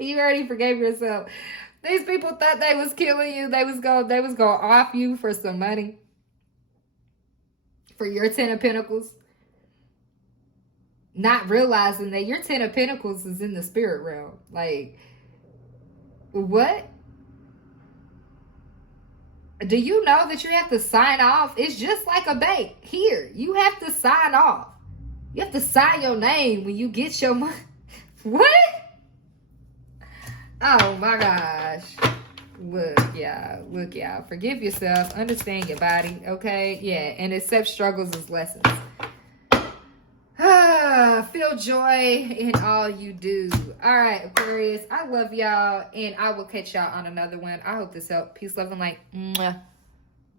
You already forgave yourself. These people thought they was killing you. They was gonna off you for some money. For your Ten of Pentacles. Not realizing that your Ten of Pentacles is in the spirit realm. Like, what? Do you know that you have to sign off? It's just like a bank. Here, you have to sign off. You have to sign your name when you get your money. What? Oh my gosh. Look, y'all. Forgive yourself. Understand your body, okay? Yeah, and accept struggles as lessons. Feel joy in all you do. All right, Aquarius. I love y'all, and I will catch y'all on another one. I hope this helped. Peace, love, and light. Mwah.